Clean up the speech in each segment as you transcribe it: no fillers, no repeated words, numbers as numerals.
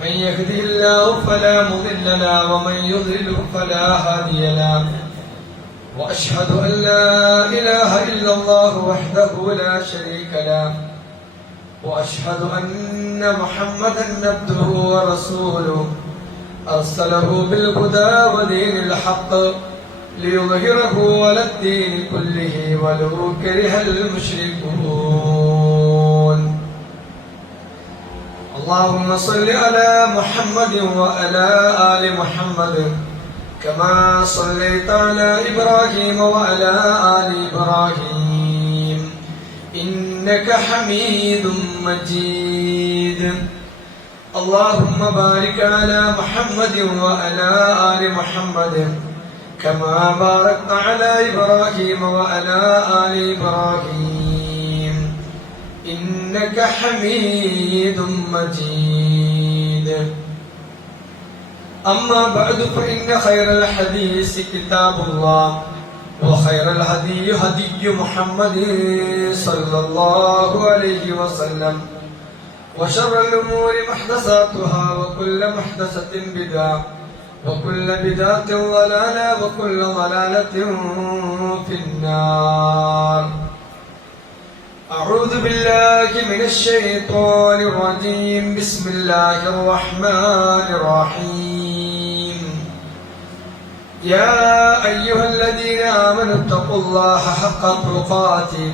من يهده الله فلا مضل له ومن يضلل فلا هادي له وأشهد أن لا إله إلا الله وحده لا شريك له وأشهد أن محمدا عبده ورسوله أرسله بالهدى ودين الحق ليظهره على الدين كله ولو كره المشركون. اللهم صل على محمد وعلى آل محمد كما صليت على إبراهيم وعلى آل إبراهيم إنك حميد مجيد. اللهم بارك على محمد وعلى آل محمد كما باركت على إبراهيم وعلى آل إبراهيم إنك حميد مجيد. أما بعد فإن خير الحديث كتاب الله وخير الهدي هدي محمد صلى الله عليه وسلم وشر الأمور محدثاتها وكل محدثة بدعة وكل بدعة ضلالة وكل ضلالة في النار. أعوذ بالله من الشيطان الرجيم. بسم الله الرحمن الرحيم. يا أيها الذين آمنوا اتقوا الله حق تقاته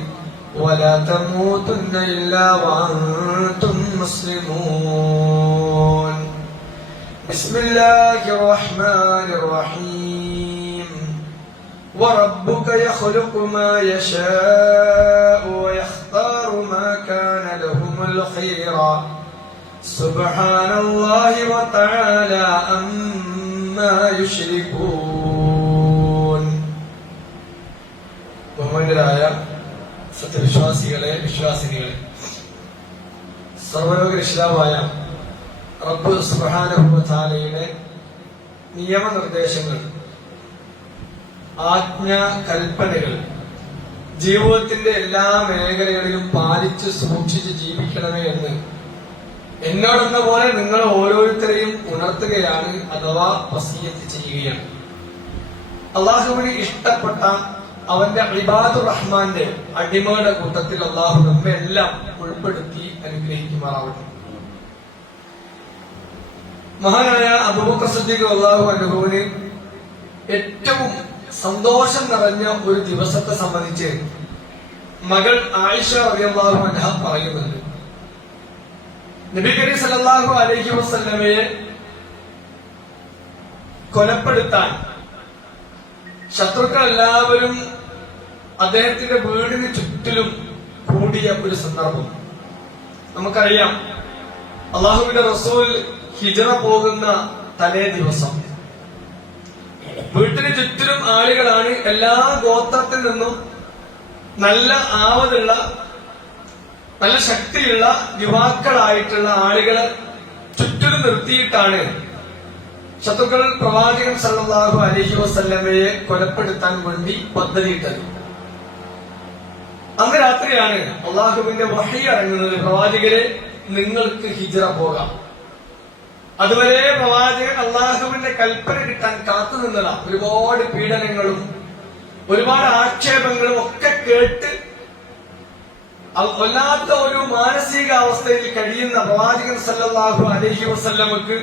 ولا تموتن إلا وأنتم مسلمون. بسم الله الرحمن الرحيم. وربك يخلق ما يشاء ويختار ما كان لهم الخيرا سبحان الله وتعالى عما يشركون. ബഹുമാന്യരായ സത്യവിശ്വാസികളെ, വിശ്വാസിനികളെ, സർവ്വലോക രക്ഷിതാവായ റബ്ബ് സുബ്ഹാനഹു വ തആലയുടെ നിയമനിർദ്ദേശങ്ങൾ, ആജ്ഞാ കൽപ്പനകൾ ജീവിതത്തിന്റെ എല്ലാ മേഖലകളിലും പാലിച്ച് സൂക്ഷിച്ച് ജീവിക്കണമേ എന്ന് എന്നോടെന്ന പോലെ നിങ്ങൾ ഓരോരുത്തരെയും ഉണർത്തുകയാണ്, അഥവാ വസിയത്ത് ചെയ്യുകയാണ്. അള്ളാഹുവിന് ഇഷ്ടപ്പെട്ട അവന്റെ ഇബാദുർ റഹ്മാന്റെ അടിമകളുടെ കൂട്ടത്തിൽ അള്ളാഹു നമ്മെ എല്ലാം ഉൾപ്പെടുത്തി അനുഗ്രഹിക്കുമാറാവട്ടെ. മഹാനായ അബൂബക്കർ സിദ്ദീഖ് റളിയല്ലാഹു അൻഹുവിന് ഏറ്റവും സന്തോഷം നിറഞ്ഞ ഒരു ദിവസത്തെ സംബന്ധിച്ച് മകൾ ആയിഷ റളിയല്ലാഹു അൻഹ പറയുന്നുണ്ട്. നബി കരീം സല്ലല്ലാഹു അലൈഹി വസല്ലമയെ കൊലപ്പെടുത്താൻ ശത്രുക്കൾ എല്ലാവരും അദ്ദേഹത്തിന്റെ വീടിന് ചുറ്റിലും കൂടിയ ഒരു സന്ദർഭം നമുക്കറിയാം. അള്ളാഹുവിന്റെ റസൂൽ ഹിജ്റ പോകുന്ന തലേ ദിവസം വീട്ടിന് ചുറ്റിലും ആളുകളാണ്. എല്ലാ ഗോത്രത്തിൽ നിന്നും നല്ല ആവതുള്ള, നല്ല ശക്തിയുള്ള യുവാക്കളായിട്ടുള്ള ആളുകളെ ചുറ്റിലും നിർത്തിയിട്ടാണ് ശത്രുക്കൾ പ്രവാചകൻ സല്ലല്ലാഹു അലൈഹി വസല്ലമയെ കൊലപ്പെടുത്താൻ വേണ്ടി പദ്ധതിയിട്ടത്. അന്ന് രാത്രിയാണ് അള്ളാഹുവിന്റെ വഹി ഇറങ്ങുന്നത്. പ്രവാചകരെ, നിങ്ങൾക്ക് ഹിജ്റ പോകാം. അതുവരെ പ്രവാചകൻ അള്ളാഹുവിന്റെ കൽപ്പന കിട്ടാൻ കാത്തു നിന്നതാ. ഒരുപാട് പീഡനങ്ങളും ഒരുപാട് ആക്ഷേപങ്ങളും ഒക്കെ കേട്ട് വല്ലാത്ത ഒരു മാനസികാവസ്ഥയിൽ കഴിയുന്ന പ്രവാചകൻ സല്ലല്ലാഹു അലൈഹി വസല്ലമക്ക്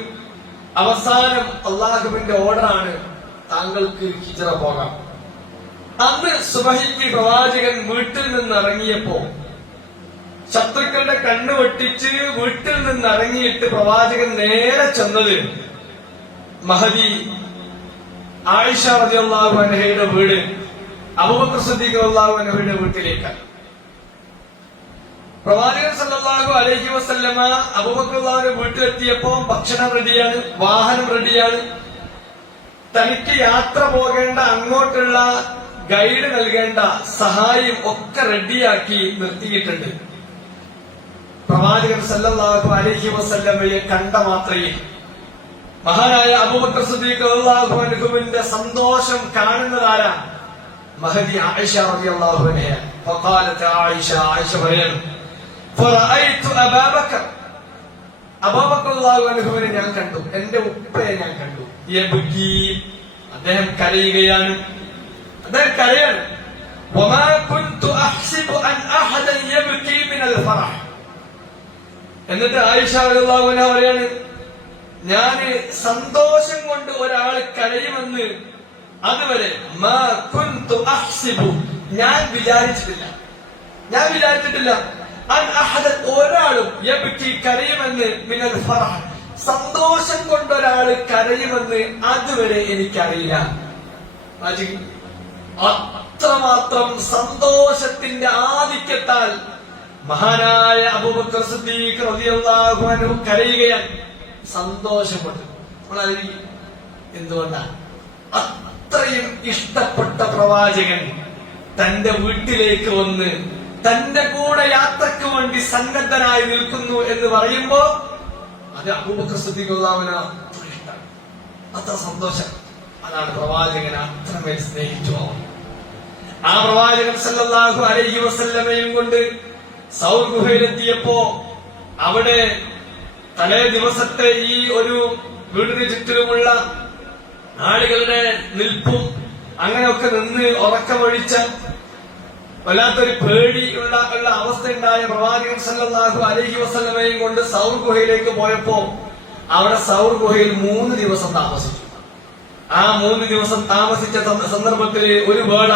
അവസാനം അള്ളാഹുവിന്റെ ഓർഡറാണ്, താങ്കൾക്ക് ഹിജ്റ പോകാം. അന്ന് സുബഹിക്ക് പ്രവാചകൻ വീട്ടിൽ നിന്ന് ഇറങ്ങിയപ്പോ ശത്രുക്കളുടെ കണ്ണ് വെട്ടിച്ച് വീട്ടിൽ നിന്ന് ഇറങ്ങിയിട്ട് പ്രവാചകൻ നേരെ ചെന്നത് മഹദി ആയിഷ റളിയല്ലാഹു അൻഹയുടെ വീട്, അബൂബക്കർ സിദ്ദീഖ് റളിയല്ലാഹു അൻഹയുടെ വീട്ടിലേക്കാണ്. പ്രവാചകൻ സല്ലല്ലാഹു അലൈഹി വസല്ലമ അബൂബക്കർ റളിയല്ലാഹുവിന്റെ വീട്ടിലെത്തിയപ്പോ ഭക്ഷണം റെഡിയാണ്, വാഹനം റെഡിയാണ്. തനിക്ക് യാത്ര പോകേണ്ട അങ്ങോട്ടുള്ള ഗൈഡ് നൽകേണ്ട സഹായം ഒക്കെ റെഡിയാക്കി നിർത്തിയിട്ടുണ്ട്. പ്രവാചകൻ സല്ലല്ലാഹു അലൈഹി വസല്ലമയെ കണ്ട മാത്രയിൽ മഹാനായ അബൂബക്കർ സിദ്ദീഖ് റളിയല്ലാഹു അൻഹുവിന്റെ സന്തോഷം കാണുന്നതാരാ? മഹദി ആയിഷ റളിയല്ലാഹു അൻഹ. ഫഖാലത്ത് ആയിഷ, ആയിഷ പറയുന്നു, ഫറഅയ്തു അബൂബക്കർ അബൂബക്കർ റളിയല്ലാഹു അൻഹുവിനെ ഞാൻ കണ്ടു, എന്റെ ഉപ്പയെ ഞാൻ കണ്ടു. അദ്ദേഹം കരയുകയാണ്, അദ്ദേഹം കരയാണ്. വമാ കുൻതു അഹ്സിബു അൻ അഹദൻ യബ്കി മിനൽ ഫറഹ്. എന്നിട്ട് ആയിഷ റളിയല്ലാഹു അൻഹ പറയാണ്, ഞാന് സന്തോഷം കൊണ്ട് ഒരാൾ കരയുമെന്ന് അതുവരെ മാ കുൻതു അഹ്സിബു, ഞാൻ വിചാരിച്ചിട്ടില്ല അൻ അഹദൻ, ഒരാളും യബ്കി കരയുമെന്ന് മിനൽ ഫറഹ്, സന്തോഷം കൊണ്ട് ഒരാൾ കരയുമെന്ന് അതുവരെ എനിക്കറിയില്ല. അത്രമാത്രം സന്തോഷത്തിന്റെ ആധിക്യത്താൽ മഹാനായ അബൂബക്കർ സിദ്ദീഖ് റളിയല്ലാഹു അൻഹു കരയുകയാണ്, സന്തോഷം കൊണ്ട്. എന്തുകൊണ്ടാണ്? അത്രയും ഇഷ്ടപ്പെട്ട പ്രവാചകൻ തന്റെ വീട്ടിലേക്ക് വന്ന് തന്റെ കൂടെ യാത്രക്ക് വേണ്ടി സന്നദ്ധനായി നിൽക്കുന്നു എന്ന് പറയുമ്പോ അത് അബൂബക്കർ സിദ്ദീഖ് റളിയല്ലാഹു അൻഹു അത്ര ഇഷ്ടമാണ്, അത്ര സന്തോഷം. അതാണ് പ്രവാചകൻ അത്രമേൽ സ്നേഹിച്ചു. ആ പ്രവാചകൻ സല്ലല്ലാഹു അലൈഹി വസല്ലമയും കൊണ്ട് സൗർ ഗുഹയിലെത്തിയപ്പോ അവിടെ തലേ ദിവസത്തെ ഈ ഒരു വീടിന് ചുറ്റിലുമുള്ള ആളുകളുടെ നിൽപ്പും അങ്ങനെയൊക്കെ നിന്ന് ഉറക്കമൊഴിച്ച വല്ലാത്തൊരു പേടിയുള്ള അവസ്ഥ ഉണ്ടായ പ്രവാചകൻ സല്ലല്ലാഹു അലൈഹി വസല്ലമയും കൊണ്ട് സൗർ ഗുഹയിലേക്ക് പോയപ്പോ അവിടെ സൗർ ഗുഹയിൽ 3 ദിവസം താമസിച്ചു. ആ 3 ദിവസം താമസിച്ച സന്ദർഭത്തിൽ ഒരു വേള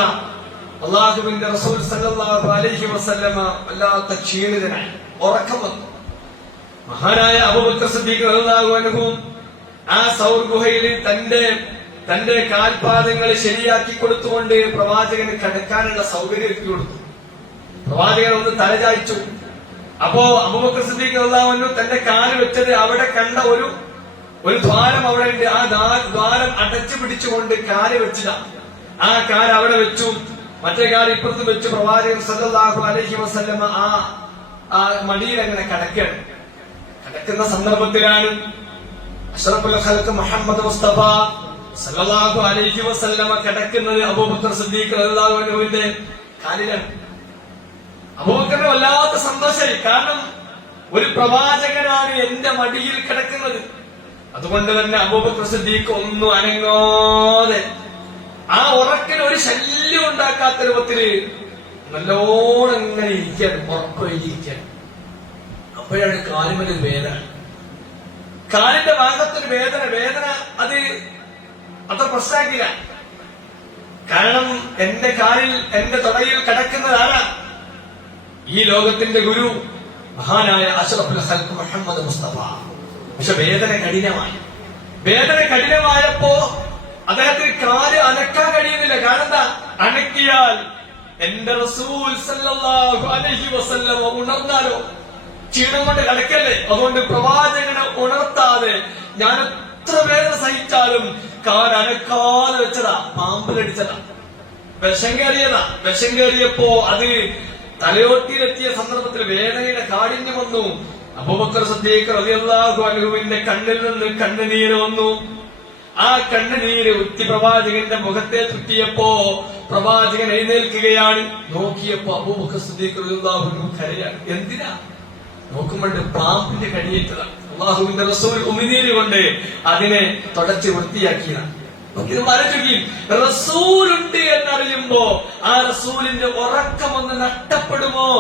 അല്ലാഹുവിന്റെ റസൂൽ സല്ലല്ലാഹു അലൈഹി വസല്ലമ വല്ലാത്ത ക്ഷീണിതനായി ഉറക്കം വന്നു. മഹാനായ അബൂബക്കർ സിദ്ദീഖ് റളിയല്ലാഹു അൻഹു ആ സൗർ ഗുഹയിൽ തന്റെ കാൽപാദങ്ങൾ ശരിയാക്കി കൊടുത്തുകൊണ്ട് പ്രവാചകന് കിടക്കാനുള്ള സൗകര്യം ഒരുക്കി കൊടുത്തു. പ്രവാചകൻ ഒന്ന് തലചായ്ച്ചു. അപ്പോ അബൂബക്കർ സിദ്ദീഖ് റളിയല്ലാഹു അൻഹു തന്റെ കാല് വെച്ചത് അവിടെ കണ്ട ഒരു ദ്വാരം അവിടെ ഉണ്ട്. ആ ദ്വാരം അടച്ചു പിടിച്ചുകൊണ്ട് കാല് വെച്ചതാണ്. ആ കാല് അവിടെ വെച്ചു, മറ്റേ കാല് ഇപ്പുറത്ത് വെച്ചു. പ്രവാചകൻ സല്ലല്ലാഹു അലൈഹി വസല്ലമ ആ മടിയിൽ അങ്ങനെ കിടക്കുന്ന സന്ദർഭത്തിലാണ് അഷ്റഫുൽ ഖൽഖ് മുഹമ്മദ് മുസ്തഫ സല്ലല്ലാഹു അലൈഹി വസല്ലമ കിടക്കുന്നത് അബൂബക്കർ സിദ്ദീഖ് റളിയല്ലാഹു അൻഹുവിന്റെ കാലിലാണ്. അബൂബക്കറിന് വല്ലാത്ത സന്തോഷമായി. കാരണം ഒരു പ്രവാചകനാണ് എന്റെ മടിയിൽ കിടക്കുന്നത്. അതുകൊണ്ട് തന്നെ അബൂബക്കർ സിദ്ദീഖ് ഒന്നും അനങ്ങാതെ ആ ഉറക്കിന് ഒരു ശല്യം ഉണ്ടാക്കാത്ത രൂപത്തില് നല്ലോണം ഇങ്ങനെ ഇരിക്കാൻ, ഉറപ്പൊഴിഞ്ഞിരിക്കാൻ. അപ്പോഴാണ് കാലിമൊരു വേദന, കാലിന്റെ ഭാഗത്തൊരു വേദന അത് അത്ര പ്രശ്നമാക്കില്ല. കാരണം എന്റെ കാലിൽ, എന്റെ തുടയിൽ കിടക്കുന്നത് ആരാ? ഈ ലോകത്തിന്റെ ഗുരു മഹാനായ അഷ്റഫുൽ ഖൽഖ് മുഹമ്മദ് മുസ്തഫ. പക്ഷെ വേദന കഠിനമായപ്പോ അദ്ദേഹത്തിന് കാല് അനക്കാൻ കഴിയുന്നില്ല. കാരണം എന്താ? അനക്കിയാൽ എന്റെ റസൂൽ സല്ലല്ലാഹു അലൈഹി വസല്ലം ഉണർന്നാലോ, ക്ഷീണം കൊണ്ട് കിടക്കല്ലേ. അതുകൊണ്ട് പ്രവാചകനെ ഉണർത്താതെ ഞാൻ എത്ര വേദന സഹിച്ചാലും കാൽ അനക്കാതെ വെച്ചതാ. പാമ്പ് കടിച്ചതാ, വിഷം കയറിയപ്പോ അത് തലയോട്ടിയിലെത്തിയ സന്ദർഭത്തിൽ വേദനയുടെ കാഠിന്യം വന്നു. അബൂബക്കർ സിദ്ദീഖ് റളിയല്ലാഹു അൻഹുവിന്റെ കണ്ണിൽ നിന്ന് കണ്ണുനീര് വന്നു. ആ കണ്ണുനീര് ഉറ്റി പ്രവാചകന്റെ മുഖത്തെ ചുറ്റിയപ്പോ പ്രവാചകൻ എഴുന്നേൽക്കുകയാണ്. നോക്കിയപ്പോ അബൂബക്കർ സിദ്ദീഖ് റളിയല്ലാഹു അൻഹു കരയാണ്. എന്തിനാ? നോക്കുമ്പോണ്ട് പാമ്പിന്റെ കടിയേറ്റതാണ്. അല്ലാഹുവിന്റെ റസൂൽ ഉമിനീര് കൊണ്ട് അതിനെ തുടച്ച് വൃത്തിയാക്കിയതാണ്. റസൂലുണ്ട് എന്നറിയുമ്പോ ആ റസൂലിന്റെ ഉറക്കമൊന്ന് നഷ്ടപ്പെടുമോ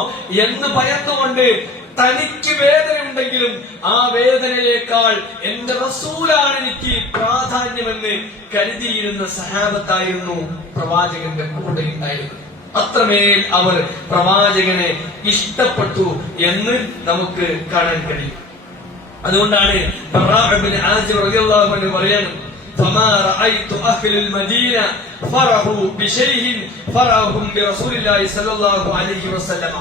എന്ന് ഭയന്നുകൊണ്ട് തനിക്ക് വേദനയുണ്ടെങ്കിലും ആ വേദനയേക്കാൾ എന്റെ റസൂലാണ് എനിക്ക് പ്രാധാന്യമെന്ന് കരുതിയിരുന്ന സഹാബത്തായിരുന്നു പ്രവാചകന്റെ കൂടെ ഉണ്ടായിരുന്നത്. അത്രമേൽ അവർ പ്രവാചകനെ ഇഷ്ടപ്പെട്ടു എന്ന് നമുക്ക് കാണാൻ കഴിയും. അതുകൊണ്ടാണ് ബറാഅ ഇബ്നു ആസിബ് റളിയല്ലാഹു അൻഹു പറയുന്നത്, فما رأيت أهل المدينة فرحوا بشيء فرحهم برسول الله صلى الله عليه وسلم.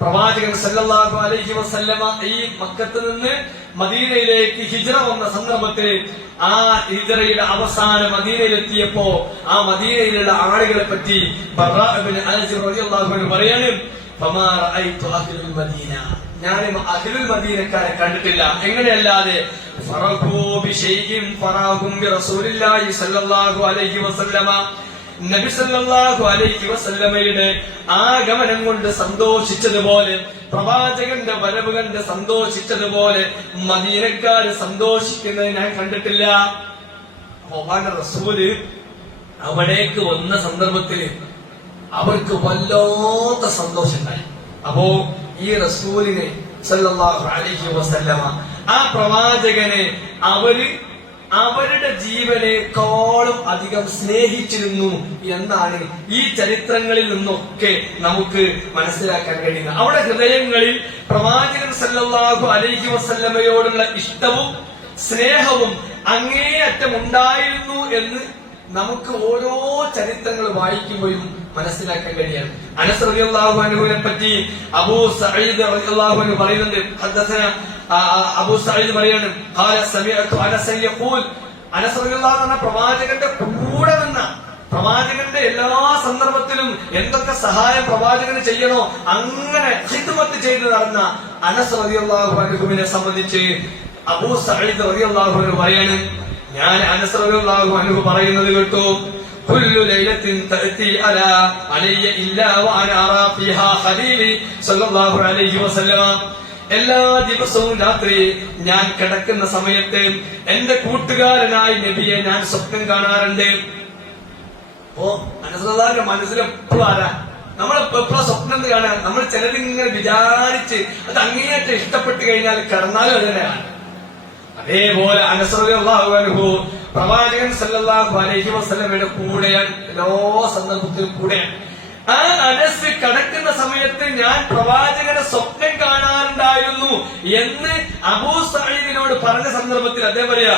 പ്രവാചകൻ സല്ലല്ലാഹു അലൈഹി വസല്ലമ ഈ മക്കത്ത് നിന്ന് മദീനയിലേക്ക് ഹിജ്റ വന്ന സന്ദർഭത്തിൽ ആ ഹിജ്റയുടെ അവസാനം മദീനയിലെത്തിയപ്പോ ആ മദീനയിലുള്ള ആളുകളെ പറ്റി ബറാഅ ഇബ്നു ആസിബ് റളിയല്ലാഹു അൻഹു പറയാണ്, ഫമാ റഅയ്തു അഹ്ലുൽ മദീന, ഞാൻ അഹ്ലുൽ മദീനക്കാരെ കണ്ടിട്ടില്ല. എങ്ങനെയല്ലാതെ ഫറഹു ബിശൈഇൻ ഫറഹും ബിറസൂലില്ലാഹി സല്ലല്ലാഹു അലൈഹി വസല്ലമ, നബി സല്ലല്ലാഹു അലൈഹി വസല്ലമയുടെ ആഗമനം കൊണ്ട് സന്തോഷിച്ചതുപോലെ, പ്രവാചകന്റെ വരവ് കണ്ട് സന്തോഷിച്ചതുപോലെ മദീനക്കാര് സന്തോഷിക്കുന്നത് ഞാൻ കണ്ടിട്ടില്ല. റസൂല് അവിടേക്ക് വന്ന സന്ദർഭത്തില് അവർക്ക് വല്ലാത്ത സന്തോഷമുണ്ടായി. അപ്പോ ഈ റസൂലിനെ സല്ലല്ലാഹു അലൈഹി വസല്ലമ, ആ പ്രവാചകനെ അവരുടെ ജീവനേക്കാളും അധികം സ്നേഹിച്ചിരുന്നു എന്നാണ് ഈ ചരിത്രങ്ങളിൽ നിന്നൊക്കെ നമുക്ക് മനസ്സിലാക്കാൻ കഴിയുന്നത്. അവിടെ ഹൃദയങ്ങളിൽ പ്രവാചകൻ സല്ലല്ലാഹു അലൈഹി വസല്ലമയോടുള്ള ഇഷ്ടവും സ്നേഹവും അങ്ങേയറ്റം ഉണ്ടായിരുന്നു എന്ന് നമുക്ക് ഓരോ ചരിത്രങ്ങൾ വായിക്കുമ്പോഴും മനസ്സിലാക്കാൻ കഴിയാണ്. അനസ് റളിയല്ലാഹു അൻഹുവിനെ പറ്റി അബൂ സഈദ് റളിയല്ലാഹു അൻഹു പറയുന്നുണ്ട്. അബൂ സഈദ് പറയാണ്, ഖാല സമിഅതു അനസ് യഖൂൽ, അനസ് റളിയല്ലാഹു അൻഹു പ്രവാചകന്റെ കൂടെ നിന്ന, പ്രവാചകന്റെ എല്ലാ സന്ദർഭത്തിലും എന്തൊക്കെ സഹായം പ്രവാചകന് ചെയ്യണോ അങ്ങനെ ഖിദ്മത്ത് ചെയ്തു നടന്ന അനസ് റളിയല്ലാഹു അൻഹുവിനെ സംബന്ധിച്ച് അബൂ സഈദ് റളിയല്ലാഹു അൻഹു പറയാണ്, ഞാൻ അനസ് റളിയല്ലാഹു അൻഹു പറയുന്നത് കേട്ടു, കുല്ലു ലൈലത്തിൻ തഅതി അലയ്യ ഇല്ലാ വഅന അറാ ഫീഹാ ഖലീലി സല്ലല്ലാഹു അലൈഹി വസല്ലമ, എല്ലാ ദിവസവും രാത്രി ഞാൻ കിടക്കുന്ന സമയത്ത് എന്റെ കൂട്ടുകാരനായി നബിയെ ഞാൻ സ്വപ്നം കാണാറുണ്ട്. അനസ് റളിയല്ലാഹുവിന്റെ മനസ്സിൽ എപ്പോഴും ആരാ? നമ്മളെപ്പോഴും സ്വപ്നം കാണാൻ നമ്മൾ ചിലരിങ്ങനെ വിചാരിച്ച് അത് അങ്ങേയറ്റം ഇഷ്ടപ്പെട്ട് കഴിഞ്ഞാൽ കിടന്നാലും അതിനെയാണ്. അതേപോലെ അനസ് റളിയല്ലാഹു അൻഹു പ്രവാചകൻ സല്ലല്ലാഹു അലൈഹി വസല്ലമയുടെ കൂടെയാണ്, എല്ലാ സന്ദർഭത്തിലും കൂടെയാണ്. ആ അനസ് കിടക്കുന്ന സമയത്ത് ഞാൻ പ്രവാചകനെ സ്വപ്നം കാണാറുണ്ടായിരുന്നു എന്ന് അബൂ സഈദിനോട് പറഞ്ഞ സന്ദർഭത്തിൽ അദ്ദേഹം പറയാ,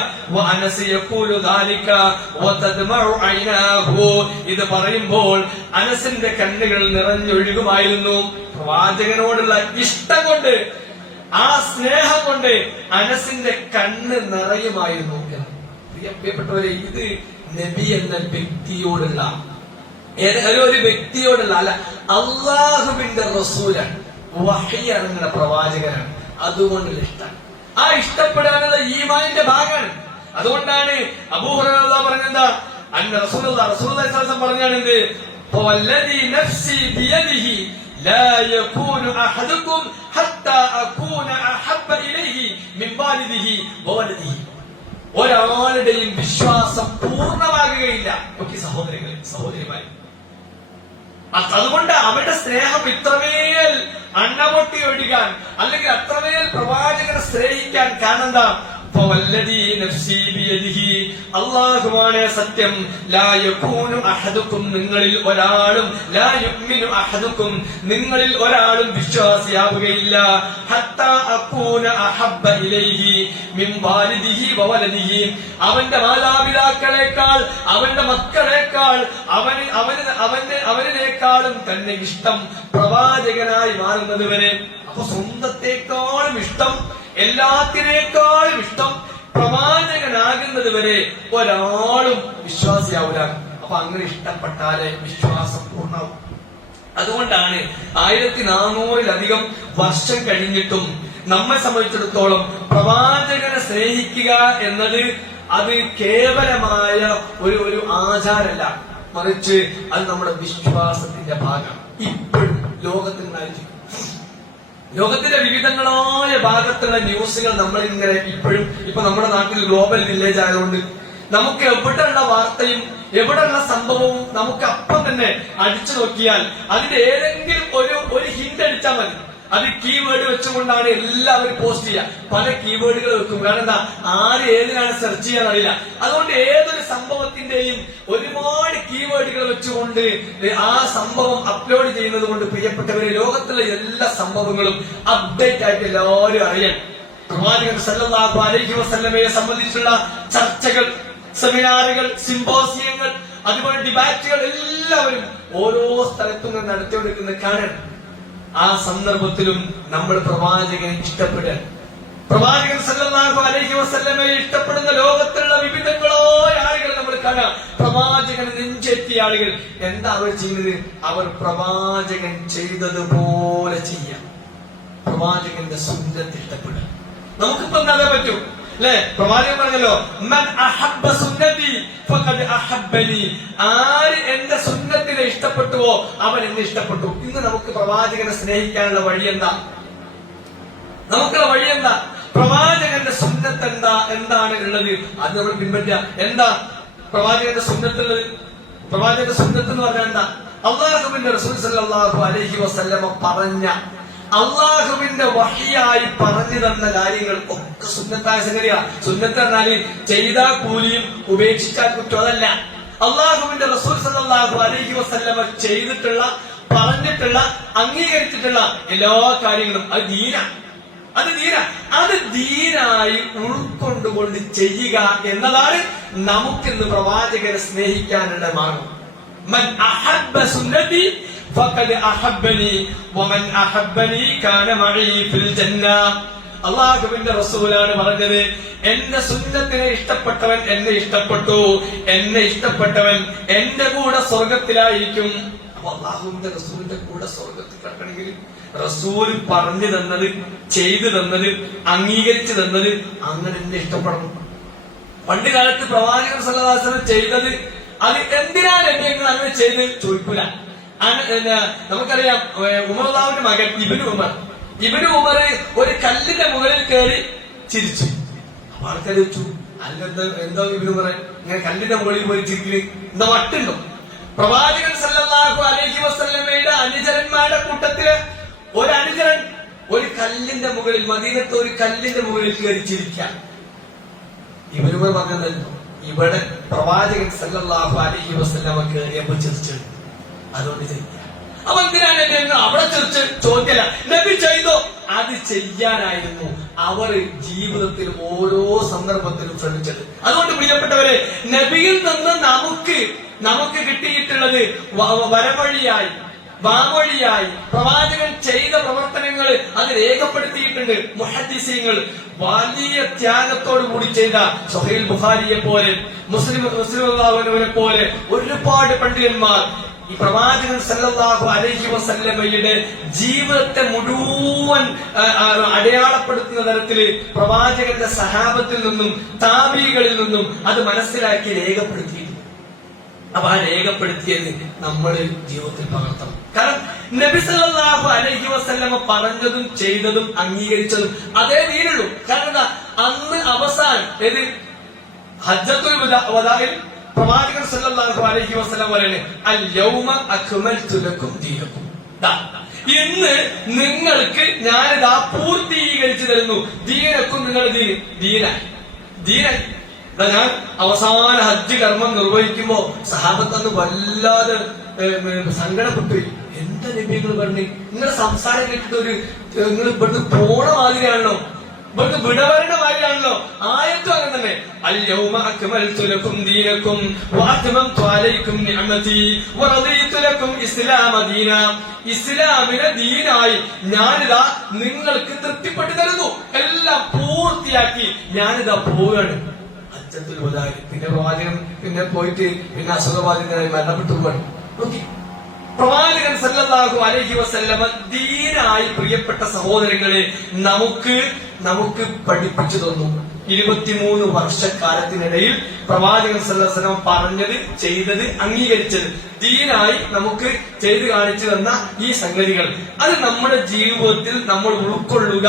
ഇത് പറയുമ്പോൾ അനസിന്റെ കണ്ണുകൾ നിറഞ്ഞൊഴുകുമായിരുന്നു. പ്രവാചകനോടുള്ള ഇഷ്ടം കൊണ്ട്, ആ സ്നേഹം കൊണ്ട് അനസിന്റെ കണ്ണ് നിറയുമായിരുന്നു. പ്രിയപ്പെട്ടവരെ, ഇത് നബി എന്ന വ്യക്തിയോടുള്ള, ഒരു വ്യക്തിയോടുള്ള അല്ല, അള്ളാഹുവിന്റെ റസൂലാണ്, വഹി ഇറങ്ങുന്ന പ്രവാചകനാണ്. അതുകൊണ്ടുള്ള ഇഷ്ടം, ആ ഇഷ്ടപ്പെടാനുള്ള ഈമാനിന്റെ ഭാഗമാണ്. അതുകൊണ്ടാണ് അബൂ ഹുറൈറ പറഞ്ഞത്, അന്ന റസൂലുള്ളാഹി സ്വല്ലല്ലാഹു അലൈഹി വസല്ലം പറഞ്ഞാണെന്ത്, വല്ലദി നഫ്സി ബിയദിഹി ലാ യകൂനു അഹദുകും ഹത്താ അകൂന അഹബ്ബ ഇലൈഹി മിൻ വാലിദിഹി വവലദിഹി. ഒരാളുടെയും വിശ്വാസം പൂർണ്ണമാകുകയില്ല. ഓക്കെ സഹോദരങ്ങളെ, സഹോദരിമാരെ, അതുകൊണ്ട് അവരുടെ സ്നേഹം ഇത്രമേൽ അണ്ണമൊട്ടി ഒഴുകാൻ, അല്ലെങ്കിൽ അത്രമേൽ പ്രവാചകനെ സ്നേഹിക്കാൻ കാരണം എന്താ? അല്ലാഹുവാണ് സത്യം. ലാ യകൂനു അഹദുകും, നിങ്ങളിൽ ഒരാളും, ലാ യുഅ്മിനു അഹദുകും, നിങ്ങളിൽ ഒരാളും വിശ്വാസിയാവുകയില്ല, ഹത്താ അകൂന അഹബ്ബ ഇലൈഹി മിൻ വാലിദിഹി വവലദിഹി, അവന്റെ മാതാപിതാക്കളെക്കാൾ, അവന്റെ മക്കളെക്കാൾ, അവനേക്കാളും തന്നെ ഇഷ്ടം പ്രവാചകനായി മാറുന്നത് വരെ. അപ്പൊ സ്വന്തത്തെക്കാളും ഇഷ്ടം, എല്ലാത്തിനേക്കാളും ഇഷ്ടം പ്രവാചകനാകുന്നത് വരെ ഒരാളും വിശ്വാസിയാവൂല. അപ്പൊ അങ്ങനെ ഇഷ്ടപ്പെട്ടാലേ വിശ്വാസം പൂർണ്ണമാവും. അതുകൊണ്ടാണ് 1400-ലധികം വർഷം കഴിഞ്ഞിട്ടും നമ്മെ സംബന്ധിച്ചിടത്തോളം പ്രവാചകനെ സ്നേഹിക്കുക എന്നത് അത് കേവലമായ ഒരു ആചാരമല്ല, മറിച്ച് അത് നമ്മുടെ വിശ്വാസത്തിന്റെ ഭാഗം. ഇപ്പോഴും ലോകത്തിന്റെ വിവിധങ്ങളായ ഭാഗത്തുള്ള ന്യൂസുകൾ നമ്മളിങ്ങനെ ഇപ്പോഴും, ഇപ്പൊ നമ്മുടെ നാട്ടിൽ ഗ്ലോബൽ വില്ലേജ് ആയതുകൊണ്ട് നമുക്ക് എവിടെയുള്ള വാർത്തയും എവിടെയുള്ള സംഭവവും നമുക്ക് അപ്പം തന്നെ അടിച്ചു നോക്കിയാൽ അതിന്റെ ഏതെങ്കിലും ഒരു ഹിന്റ് അടിച്ചാൽ മതി. അത് കീവേഡ് വെച്ചുകൊണ്ടാണ് എല്ലാവരും പോസ്റ്റ് ചെയ്യുക. പല കീവേഡുകൾ വെക്കും. കാരണം എന്താ, ആര് ഏതിനാണ് സെർച്ച് ചെയ്യാൻ അറിയില്ല. അതുകൊണ്ട് ഏതൊരു സംഭവത്തിന്റെയും ഒരുപാട് കീവേഡുകൾ വെച്ചുകൊണ്ട് ആ സംഭവം അപ്ലോഡ് ചെയ്യുന്നത് കൊണ്ട് പ്രിയപ്പെട്ടവരെ, ലോകത്തുള്ള എല്ലാ സംഭവങ്ങളും അപ്ഡേറ്റ് ആയിട്ട് എല്ലാവരും അറിയാൻ പ്രവാചകൻ സല്ലല്ലാഹു അലൈഹി വസല്ലമയെ സംബന്ധിച്ചുള്ള ചർച്ചകൾ, സെമിനാറുകൾ, സിംപോസിയങ്ങൾ, അതുപോലെ ഡിബാറ്റുകൾ എല്ലാവരും ഓരോ സ്ഥലത്തും നിന്ന് നടത്തിക്കൊണ്ടിരിക്കുന്നത് കാണാൻ. ആ സന്ദർഭത്തിലും നമ്മൾ പ്രവാചകനെ ഇഷ്ടപ്പെടുക, പ്രവാചകൻ സല്ലല്ലാഹു അലൈഹി വസല്ലമയെ ഇഷ്ടപ്പെടുന്ന ലോകത്തിലുള്ള വിവിധങ്ങളായ ആളുകൾ നമ്മൾ കാണാം. പ്രവാചകൻ നെഞ്ചെത്തിയ ആളുകൾ എന്താ അവർ ചെയ്യുന്നത്? അവർ പ്രവാചകൻ ചെയ്തതുപോലെ ചെയ്യാം, പ്രവാചകന്റെ സുന്നത്ത് ഇഷ്ടപ്പെടുക. നമുക്കിപ്പോ എന്താ പറ്റൂ? അല്ലെ? പ്രവാചകൻ പറഞ്ഞല്ലോ, മൻ അഹബ്ബ സുന്നതി ഫഖദ് അഹബ്ബനി. ആര് എന്റെ സുന്നത്തിനെ ഇഷ്ടപ്പെട്ടുവോ അവൻ എന്നെ ഇഷ്ടപ്പെട്ടു. ഇന്ന് നമുക്ക് പ്രവാചകനെ സ്നേഹിക്കാനുള്ള വഴി എന്താ? നമുക്കുള്ള വഴി എന്താ? പ്രവാചകന്റെ സുന്നത്ത് എന്താണ് ഉള്ളത് അത് നമ്മൾ പിൻപറ്റുക. എന്താ പ്രവാചകന്റെ സുന്നത്തുള്ളത്? പ്രവാചകന്റെ സുന്നത്ത് എന്ന് പറഞ്ഞാൽ എന്താ? അള്ളാഹുവിന്റെ റസൂൽ സല്ലല്ലാഹു അലൈഹി വസല്ലമ പറഞ്ഞ, അള്ളാഹുവിന്റെ വഹിയായി പറഞ്ഞു തന്ന കാര്യങ്ങൾ ഒക്കെ സുന്നത്തായ സംഗതിയാ. സുന്നത്ത് പറഞ്ഞാല് ചെയ്താൽ കൂലിയും ഉപേക്ഷിച്ചാൽ കുറ്റം, അതല്ല. അള്ളാഹുവിന്റെ റസൂൽ സല്ലല്ലാഹു അലൈഹി വസല്ലമ ചെയ്തിട്ടുള്ള, പറഞ്ഞിട്ടുള്ള, അംഗീകരിച്ചിട്ടുള്ള എല്ലാ കാര്യങ്ങളും അത് ദീനാണ്. അത് ദീനായി ഉൾക്കൊണ്ടുകൊണ്ട് ചെയ്യുക എന്നതാണ് നമുക്കിന്ന് പ്രവാചകരെ സ്നേഹിക്കാനുള്ള മാർഗം. മൻ അഹബ്ബ സുന്നതി ഫഖദ് അഹബ്ബനി വമൻ അഹബ്ബനി കാന മഈ ഫിൽ ജന്ന. അല്ലാഹുവിന്റെ റസൂലാണ് പറഞ്ഞത്, എന്റെ സുന്നത്തിനെ ഇഷ്ടപ്പെട്ടവൻ എന്നെ ഇഷ്ടപ്പെട്ടു, എന്നെ ഇഷ്ടപ്പെട്ടവൻ എന്റെ കൂടെ സ്വർഗത്തിലായിരിക്കും. അപ്പൊ അല്ലാഹുവിന്റെ റസൂലിന്റെ കൂടെ സ്വർഗത്തിൽ കിടക്കണമെങ്കിൽ റസൂൽ പറഞ്ഞു തന്നത്, ചെയ്തു തന്നത്, അംഗീകരിച്ചു തന്നത് അങ്ങനെ എന്നെ ഇഷ്ടപ്പെടണം. പണ്ട് കാലത്ത് പ്രവാചകൻ സല്ലല്ലാഹു അലൈഹി വസല്ലം ചെയ്തത് അത് എന്തിനാണ് എന്നെ അങ്ങനെ ചെയ്ത് ചോദിക്കൂല. നമുക്കറിയാം, ഉമറുള്ളാഹിന്റെ മകൻ ഇബ്നു ഉമർ ഒരു കല്ലിന്റെ മുകളിൽ കയറി ചിരിച്ചു. അപ്പൊ ആൾക്കാർ വെച്ചു, അല്ലെന്താ എന്തോ ഇബ്നു ഉമർ ഇങ്ങനെ കല്ലിന്റെ മുകളിൽ പോയി ചിരിക്കല്, എന്താ വട്ടുണ്ടോ? പ്രവാചകൻ സല്ലല്ലാഹു അലൈഹി വസല്ലമയുടെ അനുചരന്മാരുടെ കൂട്ടത്തില് ഒരു അനുചരൻ ഒരു കല്ലിന്റെ മുകളിൽ, മദീനത്ത് ഒരു കല്ലിന്റെ മുകളിൽ കയറി ചിരിക്കാം. ഇബ്നു ഉമർ പറഞ്ഞതല്ലോ, ഇവിടെ പ്രവാചകൻ സല്ലല്ലാഹു അലൈഹി വസല്ലമ കയറിയപ്പോ ചിരിച്ചത്, അതുകൊണ്ട് ചെയ്യാം. അപ്പൊ എന്തിനാണ് എന്നെ അവിടെ ചിരിച്ച് ചോദ്യമല്ല, നബി ചെയ്തോ? അത് ചെയ്യാനായിരുന്നു അവർ ജീവിതത്തിൽ ഓരോ സന്ദർഭത്തിലും ശ്രമിച്ചത്. അതുകൊണ്ട് പ്രിയപ്പെട്ടവരെ, നബിയിൽ നിന്ന് നമുക്ക് കിട്ടിയിട്ടുള്ളത് വരവഴിയായി, വാമൊഴിയായി പ്രവാചകൻ ചെയ്ത പ്രവർത്തനങ്ങൾ അത് രേഖപ്പെടുത്തിയിട്ടുണ്ട്. മുഹദ്ദിസീങ്ങൾ വലിയ ത്യാഗത്തോടു കൂടി ചെയ്ത സഹീഹ് ബുഖാരിയെ പോലെ, മുസ്ലിം പോലെ ഒരുപാട് പണ്ഡിതന്മാർ ഈ പ്രവാചകൻ സല്ലല്ലാഹു അലൈഹി വസല്ലമയുടെ ജീവിതത്തെ മുഴുവൻ അടയാളപ്പെടുത്തുന്ന തരത്തില് പ്രവാചകന്റെ സഹാബത്തിൽ നിന്നും താബീകളിൽ നിന്നും അത് മനസ്സിലാക്കി രേഖപ്പെടുത്തിയിട്ടുണ്ട്. അപ്പൊ ആ രേഖപ്പെടുത്തിയത് നമ്മൾ ജീവിതത്തിൽ പകർത്തണം. കാരണം നബി സല്ലല്ലാഹു അലൈഹി വസല്ലമ പറഞ്ഞതും ചെയ്തതും അംഗീകരിച്ചതും അതേ ദീനുള്ളൂ. കാരണം എന്താ? അന്ന് അവസാനം ഏത് ഹജ്ജത്തുൽ വദാഇൽ പ്രവാചകൻ സല്ലല്ലാഹു അലൈഹി വസല്ലം പറയുന്നത്, അൽ യൗമ അക്മൽതു ലക്കും ദീനക്കും. ഇന്ന് നിങ്ങൾക്ക് ഞാനിതാ പൂർത്തീകരിച്ചു തരുന്നു ദീനക്കും, നിങ്ങളുടെ ദീനായി. ഞാൻ അവസാന ഹജ്ജ് കർമ്മം നിർവഹിക്കുമ്പോ സഹാബത്തന്ന് വല്ലാതെ സങ്കടപ്പെട്ടു. എന്താ നബികൾ പറഞ്ഞു, നിങ്ങളുടെ സംസാരം കേട്ടിട്ട് നിങ്ങൾ ഇവിടുന്ന് പോണ മാതിരിയാണല്ലോ, ഇവിടുന്ന് വിടവരേണ്ട മാതിരിയാണല്ലോ. ആയത്തും അങ്ങനെ തന്നെ, അൽ യൗമ അക്മൽതു ലക്കും ദീനക്കും വഅത്മംതു അലൈക്കും നിഅമതി വറദീതു ലക്കും ഇസ്ലാമ ദീന. ഇസ്ലാമിനെ ദീനായി ഞാനിതാ നിങ്ങൾക്ക് തൃപ്തിപ്പെട്ടു തരുന്നു, എല്ലാം പൂർത്തിയാക്കി ഞാനിതാ പോവുകയാണ്. ഹജ്ജത്തുൽ വദാഇ. പിന്നെ പ്രവാചകൻ പോയിട്ട് അസുഖബാധിതനായി മരണപ്പെട്ടു പോവാണ്. നോക്കി, പ്രവാചകൻ സല്ലല്ലാഹു അലൈഹി വസല്ലമ ദീനായി പ്രിയപ്പെട്ട സഹോദരങ്ങളെ നമുക്ക് പഠിപ്പിച്ചു തന്നു. 23 വർഷക്കാലത്തിനിടയിൽ പ്രവാചകൻ സല്ലല്ലാഹു അലൈഹി വസല്ലം പറഞ്ഞത്, ചെയ്തത്, അംഗീകരിച്ചത്, ദീനായി നമുക്ക് ചെയ്തു കാണിച്ചു തന്ന ഈ സംഗതികൾ അത് നമ്മുടെ ജീവിതത്തിൽ നമ്മൾ ഉൾക്കൊള്ളുക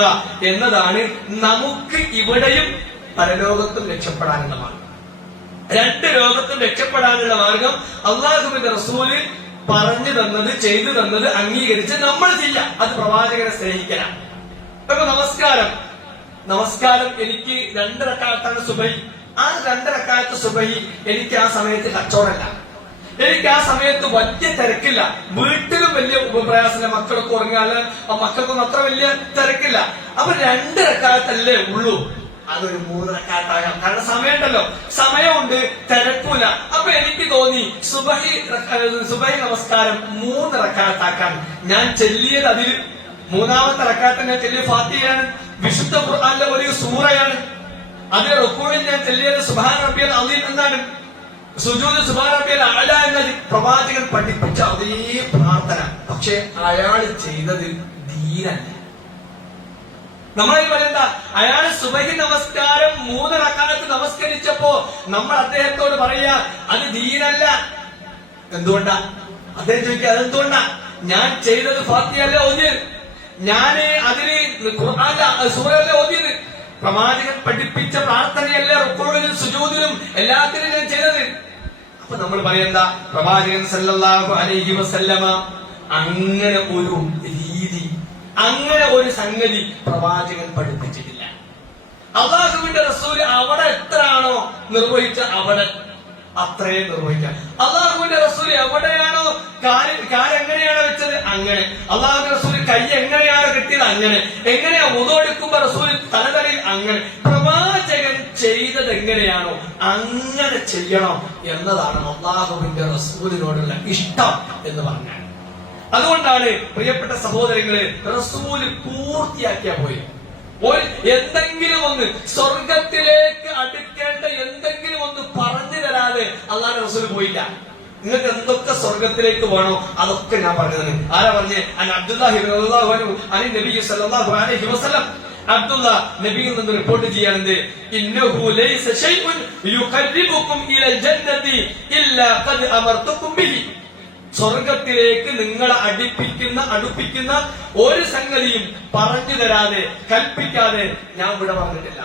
എന്നതാണ് നമുക്ക് ഇവിടെയും പരലോകത്തും രക്ഷപ്പെടാനുള്ള മാർഗം. 2 ലോകത്തും രക്ഷപ്പെടാനുള്ള മാർഗം അല്ലാഹുവിന്റെ റസൂല് പറഞ്ഞു തന്നത്, ചെയ്തു തന്നത് അംഗീകരിച്ച് നമ്മൾ ചെയ്യാം. അത് പ്രവാചകനെ സ്നേഹിക്കണം. ഇപ്പൊ നമസ്കാരം എനിക്ക് 2 റക്അത്താണ് സുബഹി. ആ 2 റക്അത്ത് സുബഹി എനിക്ക് ആ സമയത്ത് കച്ചവടമല്ല, എനിക്ക് ആ സമയത്ത് വലിയ തിരക്കില്ല, വീട്ടിലും വലിയ പ്രയാസമില്ല, മക്കളൊക്കെ ഉറങ്ങിയാല് മക്കൾക്കൊന്നും അത്ര വലിയ തിരക്കില്ല. അപ്പൊ 2 റക്അത്തല്ലേ ഉള്ളൂ, അതൊരു 3 റക്അത്താകാം. കാരണം സമയമുണ്ടല്ലോ, സമയമുണ്ട്, തിരക്കൂല. അപ്പൊ എനിക്ക് തോന്നി സുബഹി നമസ്കാരം 3 റക്അത്താക്കാൻ. ഞാൻ ചെല്ലിയത് അതിൽ 3ാമത്തെ റക്അത്ത് ഞാൻ ചെല്ലിയ ഫാത്തിഹയാണ്, വിശുദ്ധ ഖുർആനിലെ ഒരു സൂറയാണ്. അതിലെ റുക്കൂഇൽ ഞാൻ ചെല്ലിയത് സുബ്ഹാന റബ്ബിയൽ അസീം എന്നാണ്, സുജൂദ് സുബ്ഹാന റബ്ബിയൽ അഅല എന്നത് പ്രവാചകൻ പഠിപ്പിച്ച അതേ പ്രാർത്ഥന. പക്ഷെ അയാൾ ചെയ്തത് ദീനല്ല. നമ്മളെ പറയുന്ന അയാൾ സുബഹി നമസ്കാരം 3 റക്അത്ത് നമസ്കരിച്ചപ്പോ നമ്മൾ അദ്ദേഹത്തോട് പറയാ അത് ദീനല്ല. എന്തുകൊണ്ടാ? അദ്ദേഹം ചോദിക്കുക അതെന്തുകൊണ്ടാ? ഞാൻ ചെയ്തത് ഫാത്തിഹയല്ല ഓതിയത്, ഞാന് അതിന് സൂറയല്ല ഓതിയത്, പ്രവാചകൻ പഠിപ്പിച്ച പ്രാർത്ഥനയല്ല റുക്കൂഇലും സുജൂദിലും എല്ലാത്തിനും ഞാൻ ചെയ്തത്. അപ്പൊ നമ്മൾ പറയണ്ട പ്രവാചകൻ സല്ലല്ലാഹു അലൈഹി വസല്ലമ അങ്ങനെ ഒരു രീതി, അങ്ങനെ ഒരു സംഗതി പ്രവാചകൻ പഠിപ്പിച്ചിട്ടില്ല. അള്ളാഹുവിന്റെ റസൂല് അവിടെ എത്രയാണോ നിർവഹിച്ച അവിടെ അത്രയും നിർവഹിക്കാം. അള്ളാഹുവിന്റെ റസൂല് എവിടെയാണോ കാല് എങ്ങനെയാണോ വെച്ചത് അങ്ങനെ, അള്ളാഹുവിന്റെ റസൂല് കൈ എങ്ങനെയാണോ കിട്ടിയത് അങ്ങനെ, എങ്ങനെയാ ഉദോടുക്കുമ്പോ റസൂല് തലതലയിൽ അങ്ങനെ, പ്രവാചകൻ ചെയ്തത് എങ്ങനെയാണോ അങ്ങനെ ചെയ്യണം എന്നതാണ് അള്ളാഹുവിന്റെ റസൂലിനോടുള്ള ഇഷ്ടം എന്ന് പറഞ്ഞാൽ. അതുകൊണ്ടാണ് പ്രിയപ്പെട്ട സഹോദരങ്ങളെ റസൂല് പൂർത്തിയാക്കിയ പോയി എന്തെങ്കിലും ഒന്ന് സ്വർഗത്തിലേക്ക് അടുക്കേണ്ട എന്തെങ്കിലും ഒന്ന് പറഞ്ഞു തരാതെ അള്ളാഹുവിന്റെ റസൂല് പോയില്ല. നിങ്ങൾക്ക് എന്തൊക്കെ സ്വർഗത്തിലേക്ക് വേണോ അതൊക്കെ ഞാൻ പറഞ്ഞത്. ആരാ പറഞ്ഞേ? അബ്ദുല്ലാഹി റളിയല്ലാഹു അൻഹു അനി നബി സല്ലല്ലാഹു അലൈഹി വസല്ലം, അബ്ദുല്ല നബിയിൽ നിന്ന് റിപ്പോർട്ട് ചെയ്യാനുണ്ട്, ഇന്നഹു ലൈസ ശൈഉൻ യുഖർരിബുകും ഇലൽ ജന്നതി ഇല്ലാ ഖദ് അമർതുകും ബിഹി. സ്വർഗത്തിലേക്ക് നിങ്ങളെ അടുപ്പിക്കുന്ന ഒരു സംഗതിയും പറഞ്ഞു തരാതെ കൽപ്പിക്കാതെ ഞാൻ ഇവിടെ പറഞ്ഞിട്ടില്ല.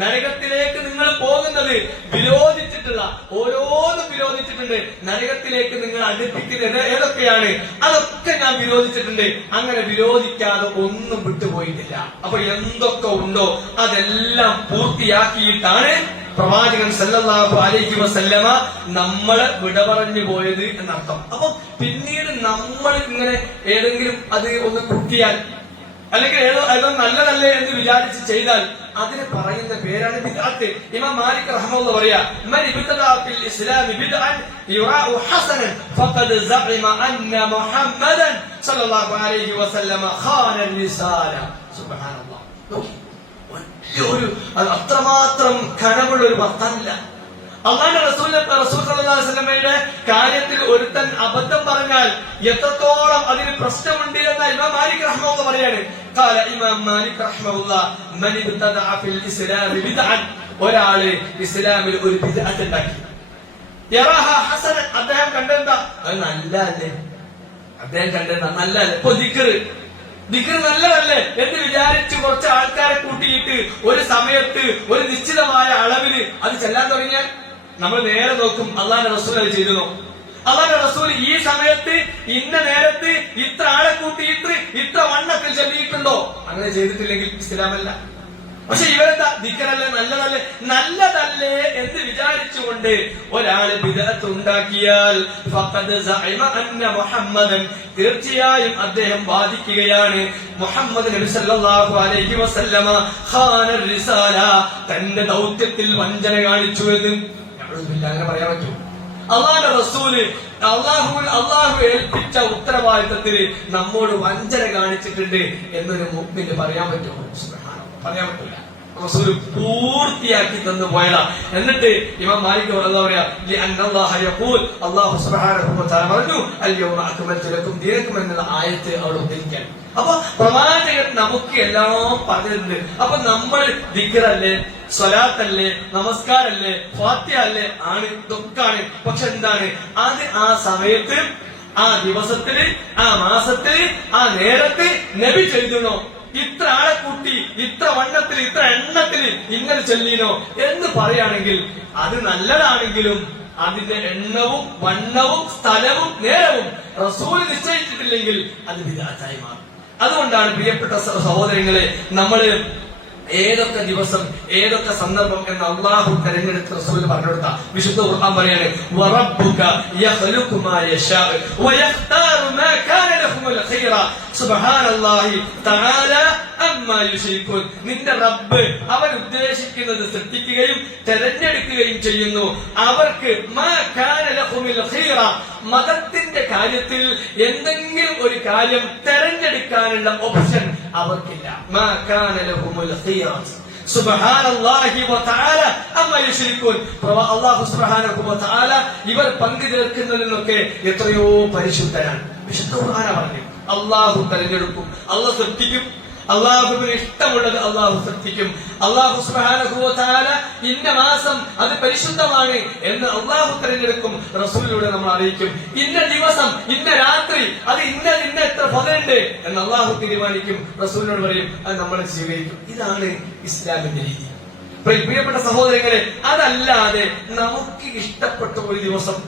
നരകത്തിലേക്ക് നിങ്ങൾ പോകുന്നത് വിരോധിച്ചിട്ടുള്ള ഓരോന്നും വിരോധിച്ചിട്ടുണ്ട്. നരകത്തിലേക്ക് നിങ്ങൾ അടുപ്പിക്കുന്നത് ഏതൊക്കെയാണ് അതൊക്കെ ഞാൻ വിരോധിച്ചിട്ടുണ്ട്. അങ്ങനെ വിരോധിക്കാതെ ഒന്നും വിട്ടുപോയിട്ടില്ല. അപ്പൊ എന്തൊക്കെ ഉണ്ടോ അതെല്ലാം പൂർത്തിയാക്കിയിട്ടാണ് പ്രവാചകൻ സല്ലല്ലാഹു അലൈഹി വസല്ലമ നമ്മളെ വിട പറഞ്ഞു പോയത് എന്നർത്ഥം. അപ്പൊ പിന്നീട് നമ്മൾ ഇങ്ങനെ ഏതെങ്കിലും അത് ഒന്ന് കുട്ടിയാൽ അല്ലെങ്കിൽ ഏതോ നല്ലതല്ലേ എന്ന് വിചാരിച്ച് ചെയ്താൽ അതിന് പറയുന്ന പേരാണ് ബിദ്അത്ത്. ഇമാം മാലിക് റഹ്മത്തുള്ളാഹി പറയാ, മൻ ഇബ്തദഅ ഫിൽ ഇസ്ലാമി ബിദ്അൻ യുറാഉ ഹസനൻ ഫഖദ് സഅമ അന്ന മുഹമ്മദൻ സല്ലല്ലാഹു അലൈഹി വസല്ലമ ഖാന റിസാല. സുബ്ഹാനല്ലാഹ്. അത് അത്രമാത്രം കനമുള്ള ഒരു വർത്താനില്ല. അള്ളാഹുവിന്റെ റസൂൽ സല്ലല്ലാഹു അലൈഹി വസല്ലമയുടെ കാര്യത്തിൽ ഒരുത്തൻ അബദ്ധം പറഞ്ഞാൽ എത്രത്തോളം അതിന് പ്രശ്നമുണ്ട് എന്ന് ഇമാം മാലിക് റഹ്മത്തുള്ളാഹി പറയാണ്. ഖാല ഇമാം മാലിക് റഹ്മത്തുള്ളാഹി, മൻ ഇബ്തദഅ ഫിൽ ഇസ്ലാമി ബിദ്അൻ, ഒരാള് ഇസ്ലാമിൽ ഒരു ബിദ്അത്ത് ഉണ്ടാക്കി, യറാഹ ഹസനൻ, അദ്ദേഹം കണ്ടെന്താ അത് നല്ലതല്ലേ, അദ്ദേഹം കണ്ടെന്താ നല്ലതല്ലേ, ഇപ്പൊ ദിക്ർ നല്ലതല്ലേ എന്ന് വിചാരിച്ച് കുറച്ച് ആൾക്കാരെ കൂട്ടിയിട്ട് ഒരു സമയത്ത് ഒരു നിശ്ചിതമായ അളവില് അത് ചെല്ലാൻ തുടങ്ങിയാൽ നമ്മൾ നേരെ നോക്കും അള്ളാഹുവിന്റെ റസൂൽ അത് ചെയ്തു. അള്ളാഹുവിന്റെ റസൂൽ ഈ സമയത്ത് ഇന്ന നേരത്ത് ഇത്ര ആളെ കൂട്ടിയിട്ട് ഇത്ര വണ്ണത്തിൽ ചെല്ലിയിട്ടുണ്ടോ? അങ്ങനെ ചെയ്തിട്ടില്ലെങ്കിൽ ഇസ്ലാമല്ല. പക്ഷെ ഇവരെന്താ ദിക്റല്ലേ നല്ലതല്ലേ എന്ന് വിചാരിച്ചുകൊണ്ട് ഒരാള് ബിദ്അത്ത് ഉണ്ടാക്കിയാൽ ഫഖദ് സഅമ അന്ന മുഹമ്മദൻ, തീർച്ചയായും അദ്ദേഹം വാദിക്കുകയാണ് മുഹമ്മദ് നബി സല്ലല്ലാഹു അലൈഹി വസല്ലമ ഖാന റിസാല, തന്റെ ദൗത്യത്തിൽ വഞ്ചന കാണിച്ചു എന്ന്. അങ്ങനെ പറയാൻ പറ്റും? അള്ളാഹുവിന്റെ റസൂല് അള്ളാഹു ഏൽപ്പിച്ച ഉത്തരവാദിത്തത്തിൽ നമ്മോട് വഞ്ചന കാണിച്ചിട്ടുണ്ട് എന്നൊരു മുഅ്മിന് പറയാൻ പറ്റുമോ? പറയാൻ പറ്റില്ല. റസൂൽ പൂർത്തിയാക്കി തന്നു പോയതാ. എന്നിട്ട് ഇമാം മാലിക് പറയാ, അല്ലാഹു സുബ്ഹാനഹു വ തആല പറഞ്ഞു അൽയൗമ അക്മൽതു ലക്കും ദീനക്കും എന്ന ആയത്ത് അവിടെ ഉദ്ധരിക്കാൻ. അപ്പൊ പ്രവാചകൻ നമുക്ക് എല്ലാം പറഞ്ഞിട്ടുണ്ട്. അപ്പൊ നമ്മൾ ദിക്റല്ലേ, സ്വലാത്തല്ലേ, നമസ്കാരല്ലേ, ഫാത്തിഹ അല്ലേ ആണ്, ഇതൊക്കെയാണ്. പക്ഷെ എന്താണ് അത് ആ സമയത്ത്, ആ ദിവസത്തില്, ആ മാസത്തില്, ആ നേരത്ത് നബി ചെയ്തണോ? ഇത്ര ആളെ കൂട്ടി ഇത്ര വണ്ണത്തിൽ ഇത്ര എണ്ണത്തിൽ ഇങ്ങനെ ചൊല്ലിനോ എന്ന് പറയുകയാണെങ്കിൽ അത് നല്ലതാണെങ്കിലും അതിന്റെ എണ്ണവും വണ്ണവും സ്ഥലവും നേരവും റസൂൽ നിശ്ചയിച്ചിട്ടില്ലെങ്കിൽ അത് ബിദ്അത്തായി മാറും. അതുകൊണ്ടാണ് പ്രിയപ്പെട്ട സഹോദരങ്ങളെ നമ്മൾ ഏതൊക്കെ ദിവസം ഏതൊക്കെ സന്ദർഭം എന്ന് അള്ളാഹു തെരഞ്ഞെടുത്ത റസൂൽ പറഞ്ഞു കൊടുത്ത വിശുദ്ധ ഖുർആൻ പറയാണ്, വറബ്ബുക യഖ്ലുഖു മാ യശാഉ വയഖ്താറു മാ കാന ലഹുൽ ഖൈറ സുബ്ഹാനല്ലാഹി തആല അമ്മാ യുശ്രികൂൻ. നിന്റെ റബ്ബ് അവൻ ഉദ്ദേശിക്കുന്നത് സൃഷ്ടിക്കുകയും തെരഞ്ഞെടുക്കുകയും ചെയ്യുന്നു. അവർക്ക് മാ കാന ലഹുൽ ഖൈറ, മതത്തിന്റെ കാര്യത്തിൽ എന്തെങ്കിലും ഒരു കാര്യം തെരഞ്ഞെടുക്കാനുള്ള ഓപ്ഷൻ അവർക്കില്ല. മാ കാന ലഹുൽ ഖൈറ സുബ്ഹാനല്ലാഹി വ തആല അമ്മാ യുശ്രികൂൻ. അല്ലാഹു സുബ്ഹാനഹു വ തആല ഇവർ പങ്കു ചേർക്കുന്നതിൽ നിന്നൊക്കെ എത്രയോ പരിശുദ്ധനാണ്. വിശുദ്ധ ഖുർആൻ പറഞ്ഞു അല്ലാഹു തെരഞ്ഞെടുക്കും, അല്ലാഹു സൃഷ്ടിക്കും, അള്ളാഹുവിന് ഇഷ്ടമുള്ളത് അള്ളാഹു സൃഷ്ടിക്കും. അള്ളാഹു സുബ്ഹാനഹു വ തആല ഇന്ന മാസം അത് പരിശുദ്ധമാണ് എന്ന് അള്ളാഹു തിരഞ്ഞെടുക്കും, റസൂലിലൂടെ നമ്മൾ അറിയിക്കും. ഇന്ന ദിവസം ഇന്ന രാത്രി അത് ഇന്ന എത്ര ഫലമുണ്ട് എന്ന് അള്ളാഹു തീരുമാനിക്കും, റസൂലിനോട് പറയും, അത് നമ്മൾ സ്വീകരിക്കും. ഇതാണ് ഇസ്ലാമിന്റെ രീതി. പ്രിയപ്പെട്ട സഹോദരങ്ങളെ, അതല്ലാതെ നമുക്ക് ഇഷ്ടപ്പെട്ട ഒരു ദിവസം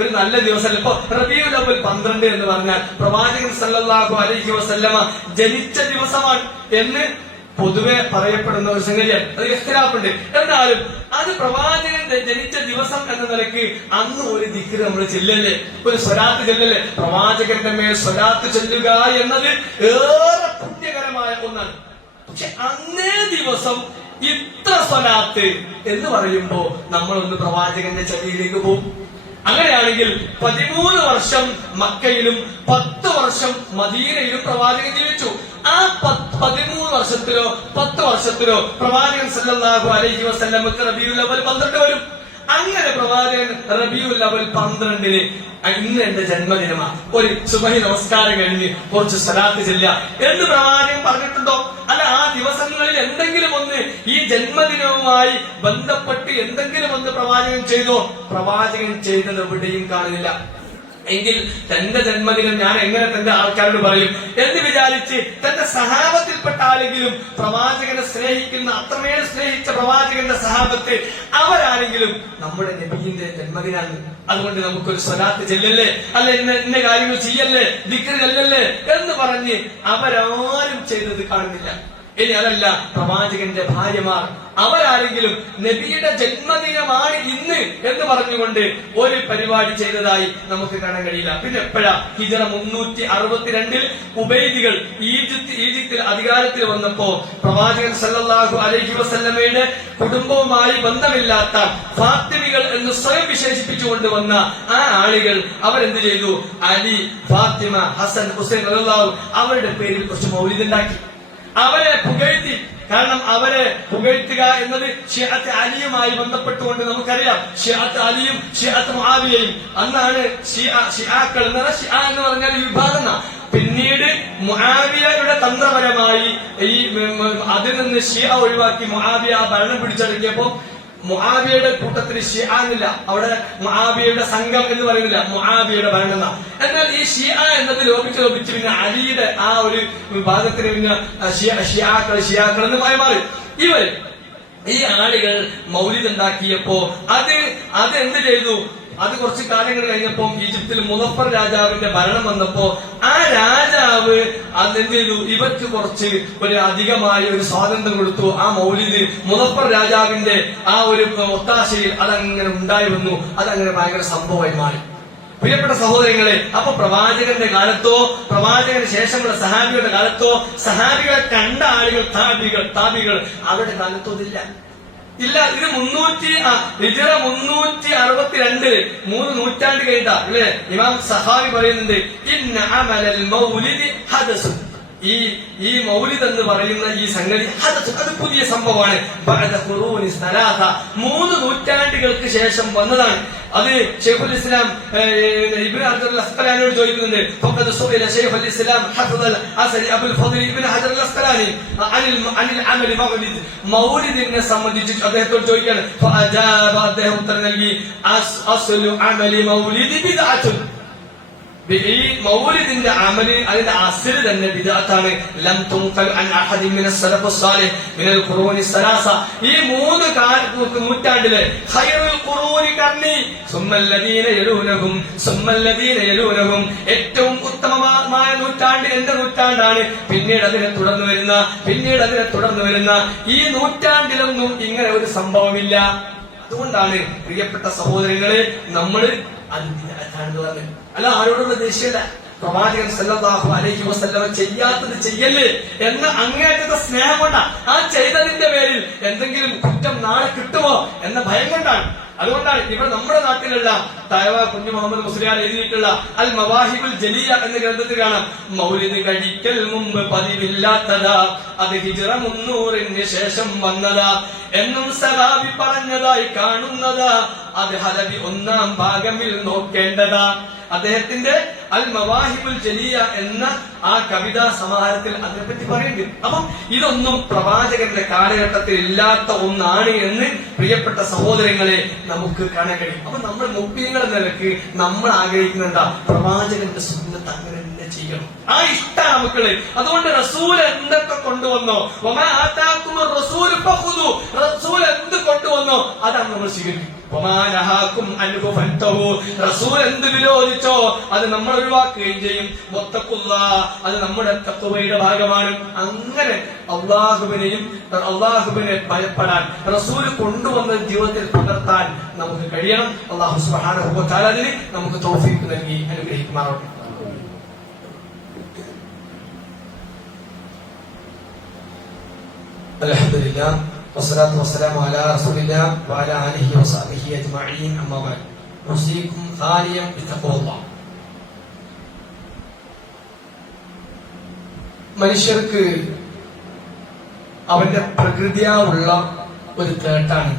ഒരു നല്ല ദിവസം, ഇപ്പൊ റബീഉൽ അവ്വൽ 12 എന്ന് പറഞ്ഞാൽ പ്രവാചകൻ സല്ലല്ലാഹു അലൈഹി വസല്ലമ ജനിച്ച ദിവസമാണ് എന്ന് പൊതുവെ പറയപ്പെടുന്ന ഒരു സംഗതിയാണ്. അത് ഇഖ്തിലാഫുണ്ട്. എന്നാലും അത് പ്രവാചകൻ ജനിച്ച ദിവസം എന്ന നിലയ്ക്ക് അന്ന് ഒരു ദിക്ർ നമ്മൾ ചെല്ലല്ലേ, ഒരു സ്വലാത്ത് ചെല്ലല്ലേ. പ്രവാചകന്റെ മേൽ സ്വലാത്ത് ചൊല്ലുക എന്നത് ഏറെ പുണ്യകരമായ ഒന്നാണ്. പക്ഷെ അന്നേ ദിവസം ഇത്ര സ്വലാത്ത് എന്ന് പറയുമ്പോ നമ്മളൊന്ന് പ്രവാചകന്റെ ചതിയിലേക്ക് പോകും. അങ്ങനെയാണെങ്കിൽ 13 വർഷം മക്കയിലും 10 വർഷം മദീനയിലും പ്രവാചകൻ ജീവിച്ചു. ആ 13 വർഷത്തിലോ 10 വർഷത്തിലോ പ്രവാചകൻ സല്ലല്ലാഹു അലൈഹി വസല്ലമക്ക് റബീഉൽ അവ്വൽ 12 വരും. അങ്ങനെ പ്രവാചകൻ റബീഉൽ അവ്വൽ 12-ന് ഇന്ന് എന്റെ ജന്മദിനമാണ്, ഒരു സുബഹി നമസ്കാരം കഴിഞ്ഞ് കുറച്ച് സ്വലാത്ത് ചെല്ലുക എന്ന് പ്രവാചകൻ പറഞ്ഞിട്ടുണ്ടോ? അല്ല, ആ ദിവസങ്ങളിൽ എന്തെങ്കിലും ഒന്ന് ഈ ജന്മദിനവുമായി ബന്ധപ്പെട്ട് എന്തെങ്കിലും ഒന്ന് പ്രവാചകൻ ചെയ്തോ? പ്രവാചകൻ ചെയ്തത് എവിടെയും കാണുന്നില്ല. എങ്കിൽ തന്റെ ജന്മദിനം ഞാൻ എങ്ങനെ തന്റെ ആൾക്കാരോട് പറയും എന്ന് വിചാരിച്ച് തന്റെ സഹാബത്തിൽപ്പെട്ട ആരെങ്കിലും പ്രവാചകനെ സ്നേഹിക്കുന്ന, അത്രമേൽ സ്നേഹിച്ച പ്രവാചകന്റെ സഹാബത്ത് അവരാരെങ്കിലും നമ്മുടെ നബിയുടെ ജന്മദിനാണ്, അതുകൊണ്ട് നമുക്കൊരു സ്വലാത്ത് ചെല്ലല്ലേ, അല്ല ഇന്ന കാര്യങ്ങൾ ചെയ്യല്ലേ, ദിക്ർ ചെല്ലല്ലേ എന്ന് പറഞ്ഞ് അവരാരും ചെയ്തത് കാണുന്നില്ല. ഇനി അതല്ല, പ്രവാചകന്റെ ഭാര്യമാർ അവരാരെങ്കിലും നബിയുടെ ജന്മദിനമാണ് ഇന്ന് എന്ന് പറഞ്ഞുകൊണ്ട് ഒരു പരിപാടി ചെയ്തതായി നമുക്ക് കാണാൻ കഴിയില്ല. പിന്നെ എപ്പോഴാ ഹിജറ 362 ഉബൈദികൾ ഈജിപ്തിൽ അധികാരത്തിൽ വന്നപ്പോ പ്രവാചകൻ സല്ലല്ലാഹു അലൈഹി വസല്ലമയുടെ കുടുംബവുമായി ബന്ധമില്ലാത്ത ഫാത്തിമികൾ എന്ന് സ്വയം വിശേഷിപ്പിച്ചുകൊണ്ട് വന്ന ആ ആളുകൾ അവരെന്ത് ചെയ്തു? അലി, ഫാത്തിമ, ഹസൻ, ഹുസൈൻ റളിയല്ലാഹു അവരുടെ പേരിൽ കുറച്ച് മൗലിദ് ഉണ്ടാക്കി, അവരെ പുകഴ്ത്തി. കാരണം അവരെ പുകഴ്ത്തുക എന്നത് ഷിഅത്ത് അലിയുമായി ബന്ധപ്പെട്ടുകൊണ്ട് നമുക്കറിയാം. ഷിഅത്ത് അലിയും ഷിഅത്ത് മുആവിയയും അന്നാണ് ഷിആക്കൾ എന്ന് പറഞ്ഞാൽ വിഭാഗം. പിന്നീട് മുആവിയയുടെ തന്ത്രപരമായി ഈ അതിൽ നിന്ന് ഷിഅ ഒഴിവാക്കി മുആവിയ ഭരണം പിടിച്ചടക്കിയപ്പോ മുആവിയയുടെ കൂട്ടത്തിൽ ഷിആനില്ല, അവിടെ മുആവിയയുടെ സംഘം എന്ന് പറയുന്നില്ല, മുആവിയയുടെ ഭരണം. എന്നാൽ ഈ ഷിഅ എന്നത് ലോപിച്ച് പിന്നെ അലിയുടെ ആ ഒരു വിഭാഗത്തിന് പിന്നെ ഷിയാക്കൾ എന്ന് മാറി. ഈ ആളുകൾ മൗലിദ് ഉണ്ടാക്കിയപ്പോ അത് എന്ത് ചെയ്തു? അത് കുറച്ച് കാലങ്ങൾ കഴിഞ്ഞപ്പോ ഈജിപ്തിൽ മുളഫർ രാജാവിന്റെ ഭരണം വന്നപ്പോ ആ രാജാവ് അതെന്ത് ചെയ്തു? ഇവർക്ക് കുറച്ച് ഒരു അധികമായ ഒരു സ്വാതന്ത്ര്യം കൊടുത്തു. ആ മൗലിദ് മുളഫർ രാജാവിന്റെ ആ ഒരു ഒത്താശയിൽ അതങ്ങനെ ഉണ്ടായി വന്നു. അതങ്ങനെ ഭയങ്കര സംഭവമായി മാറി. പ്രിയപ്പെട്ട സഹോദരങ്ങളെ, അപ്പൊ പ്രവാചകന്റെ കാലത്തോ പ്രവാചകന് ശേഷമുള്ള സഹാബികളുടെ കാലത്തോ സഹാബികളെ കണ്ട ആളുകൾ താബികൾ അവരുടെ കാലത്തോ ഇല്ല. ഇത് 362 3 നൂറ്റാണ്ട് കഴിഞ്ഞ അല്ലെ ഇമാം സഹാബി പറയുന്നുണ്ട്, ഇന്ന അമലൽ മൗലിദി ഹദസു. ഈ മൗലിദ് എന്ന് പറയുന്ന ഈ സംഗതി അത് പുതിയ സംഭവമാണ്. 3 നൂറ്റാണ്ടുകൾക്ക് ശേഷം വന്നതാണ്. അത് ശൈഖുൽ ഇസ്ലാം ഇബ്നു ഹജർ അൽ അസ്ഖലാനിയോട് ചോദിക്കുന്നുണ്ട്. ഫഖദ് സുഇല ശൈഖുൽ ഇസ്ലാം ഹഫദ് അൽ അസരി അബുൽ ഫദ്ൽ ഇബ്നു ഹജർ അൽ അസ്ഖലാനി അനിൽ അമൽ മൗലിദ്, മൗലിദിനെ സംബന്ധിച്ച് അദ്ദേഹത്തോട് ചോദിക്കുകയാണ്. ഫഅജാബ, അദ്ദേഹം ഉത്തരം നൽകി, അസ്ലു അമലി മൗലിദി ബിദ്അത്തുൻ. ഈ മൗലിദിന്റെ അമല് അതിന്റെ അസ്ല് തന്നെ ബിദ്അത്താണ്. ലം തുൻഖൽ അൻ അഹദി മിനസ് സലഫുസ് സാലിഹ് മിനൽ ഖുറൂനി സലാസ. ഈ 3 നൂറ്റാണ്ടിലെ ഖൈറുൽ ഖുറൂനി കർണി സുമ്മല്ലദീന യലൂനഹും സുമ്മല്ലദീന യലൂനഹും, ഏറ്റവും ഉത്തമമായ നൂറ്റാണ്ട് എന്റെ നൂറ്റാണ്ടാണ്. പിന്നീട് അതിനെ തുടർന്ന് വരുന്ന ഈ നൂറ്റാണ്ടിലൊന്നും ഇങ്ങനെ ഒരു സംഭവമില്ല. അതുകൊണ്ടാണ് പ്രിയപ്പെട്ട സഹോദരങ്ങളെ നമ്മൾ അത് ബിദ്അത്താണെന്ന് പറഞ്ഞത്. അല്ല, ആരോടുള്ള ദേഷ്യമല്ല. പ്രവാചകൻ സല്ലല്ലാഹു അലൈഹി വസല്ലമ ചെയ്യാത്തത് ചെയ്യല്ലേ എന്ന അങ്ങേയറ്റത്തെ സ്നേഹം കൊണ്ടാണ്. ആ ചെയ്തതിന്റെ പേരിൽ എന്തെങ്കിലും കുറ്റം നാളെ കിട്ടുമോ എന്ന ഭയം കൊണ്ടാണ്. അതുകൊണ്ടാണ് ഇവിടെ നമ്മുടെ നാട്ടിലുള്ള തായവ കുഞ്ഞു മുഹമ്മദ് മുസ്ലിയാർ എഴുതിയിട്ടുള്ള അൽ മവാഹിബുൽ ജലിയ എന്ന ഗ്രന്ഥത്തിൽ കാണാം, മൗലിദ് കഴിക്കൽ മുമ്പ് പതിവില്ലാത്തതാ, അത് ഹിജ്റ 300 ശേഷം വന്നതാ എന്നും സഹാബി പറഞ്ഞതായി കാണുന്നതാ, അത് ഹലബി 1-ാം ഭാഗമിൽ നോക്കേണ്ടതാ. അദ്ദേഹത്തിന്റെ അൽ മവാഹിബുൽ ജലിയ എന്ന ആ കവിതാ സമാഹാരത്തിൽ അതിനെപ്പറ്റി പറയുന്നുണ്ട്. അപ്പം ഇതൊന്നും പ്രവാചകന്റെ കാലഘട്ടത്തിൽ ഇല്ലാത്ത ഒന്നാണ് എന്ന് പ്രിയപ്പെട്ട സഹോദരങ്ങളെ നമുക്ക് കാണാൻ കഴിയും. അപ്പൊ നമ്മൾ മുസ്ലിങ്ങൾ എന്ന നിലക്ക് നമ്മൾ ആഗ്രഹിക്കുന്ന എന്താ? പ്രവാചകന്റെ സുന്നത്ത് അങ്ങനെ തന്നെ ചെയ്യണം. ആ ഇഷ്ടമാണ് നമുക്കുള്ളത്. അതുകൊണ്ട് റസൂൽ എന്തൊക്കെ കൊണ്ടുവന്നോ, റസൂൽ എന്ത് കൊണ്ടുവന്നോ അതാണ് നമ്മൾ സ്വീകരിക്കും. റസൂൽ എന്ത് വിരോധിച്ചോ അത് നമ്മൾ ഒഴിവാക്കുകയും ചെയ്യും. അത് നമ്മുടെ തഖ്വയുടെ ഭാഗമാണ്. അങ്ങനെ അള്ളാഹുവിനെ ഭയപ്പെടാൻ റസൂൽ കൊണ്ടുവന്ന ജീവിതത്തിൽ പകർത്താൻ നമുക്ക് കഴിയണം. അല്ലാഹു സുബ്ഹാനഹു വ തആല അതിന് നമുക്ക് തൗഫീഖ് നൽകി അനുഗ്രഹിക്കുമാറാവട്ടെ. അൽഹംദുലില്ലാഹ് വസ്സലാത്തു വസ്സലാമു അലാ റസൂലില്ലാഹ് വഅലാ ആലിഹി വസഹ്ബിഹി അജ്മഈൻ. അമ്മാ ബഅദ്. ഉസീകും ഖാലിയം ബിത്തഖ്വല്ലാഹ്. മനുഷ്യർക്ക് അവന്റെ പ്രകൃതിയായുള്ള ഒരു തേട്ടാണ്,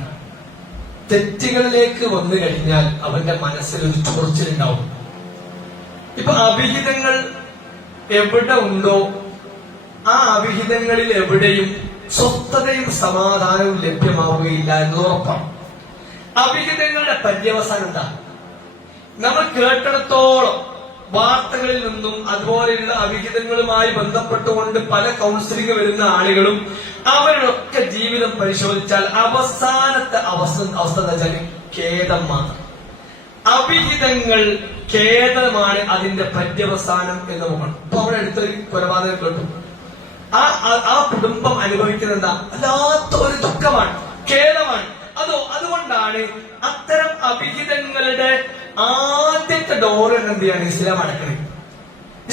തെറ്റുകളിലേക്ക് വന്നു കഴിഞ്ഞാൽ അവന്റെ മനസ്സിൽ ഒരു ചോർച്ചിലുണ്ടാവും. ഇപ്പൊ അവിഹിതങ്ങൾ എവിടെ ഉണ്ടോ ആ അവിഹിതങ്ങളിൽ എവിടെയും സ്വസ്ഥതയും സമാധാനവും ലഭ്യമാവുകയില്ല എന്ന് ഉറപ്പാണ്. അവിഹിതങ്ങളുടെ പര്യവസാനം എന്താ? നമ്മൾ കേട്ടിടത്തോളം വാർത്തകളിൽ നിന്നും അതുപോലെയുള്ള അവിഹിതങ്ങളുമായി ബന്ധപ്പെട്ടുകൊണ്ട് പല കൗൺസിലിംഗ് വരുന്ന ആളുകളും അവരുടെയൊക്കെ ജീവിതം പരിശോധിച്ചാൽ അവസാനത്തെ അവസ്ഥ എന്താ വെച്ചാൽ ഖേദം മാത്രം. അവിഹിതങ്ങൾ ഖേദമാണ് അതിന്റെ പര്യവസാനം എന്ന് നോക്കണം. ഇപ്പൊ അവിടെ അടുത്തൊരു കൊലപാതകം കേട്ടു. ആ കുടുംബം അനുഭവിക്കുന്നത് എന്താ? വല്ലാത്ത ഒരു ദുഃഖമാണ്, ഖേദമാണ്. അതുകൊണ്ടാണ് അത്തരം അവിഹിതങ്ങളുടെ ആദ്യത്തെ ഡോർ എന്ത് ചെയ്യാണ് ഇസ്ലാം അടക്കണത്.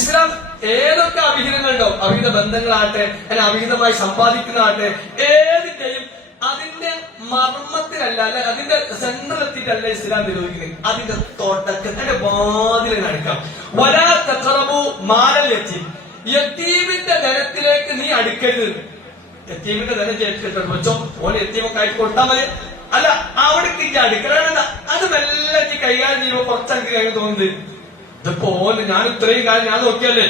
ഇസ്ലാം ഏതൊക്കെ അവിഹിതങ്ങളുണ്ടോ, അവിഹിത ബന്ധങ്ങളാട്ടെ അല്ലെ അവിഹിതമായി സമ്പാദിക്കുന്നതാട്ടെ, ഏതിന്റെയും അതിന്റെ മർമ്മത്തിലല്ല, അല്ലെ അതിന്റെ സെന്ററിലെത്തിയിട്ടല്ല ഇസ്ലാം നിരോധിക്കുന്നത്. അതിന്റെ തുടക്കത്തിന്റെ വാതിലിന് അടുക്കാം. വലാ തഖറബു മാലൽ യതീം, യതീമിന്റെ ധനത്തിലേക്ക് നീ അടുക്കരുത്. യതീമിന്റെ ധനം വെച്ചോ, ഓന് യതീമൊക്കെ ആയിട്ട് കൊടുത്താൽ മതി. അല്ല, അവിടേക്ക് അടുക്കള അത് മെല്ലെ കൈകാര്യം ചെയ്യുമ്പോ കുറച്ചെനിക്ക് കാര്യം തോന്നുന്നത് ഇതിപ്പോ ഓന് ഞാൻ ഇത്രയും കാര്യം ഞാൻ നോക്കിയല്ലേ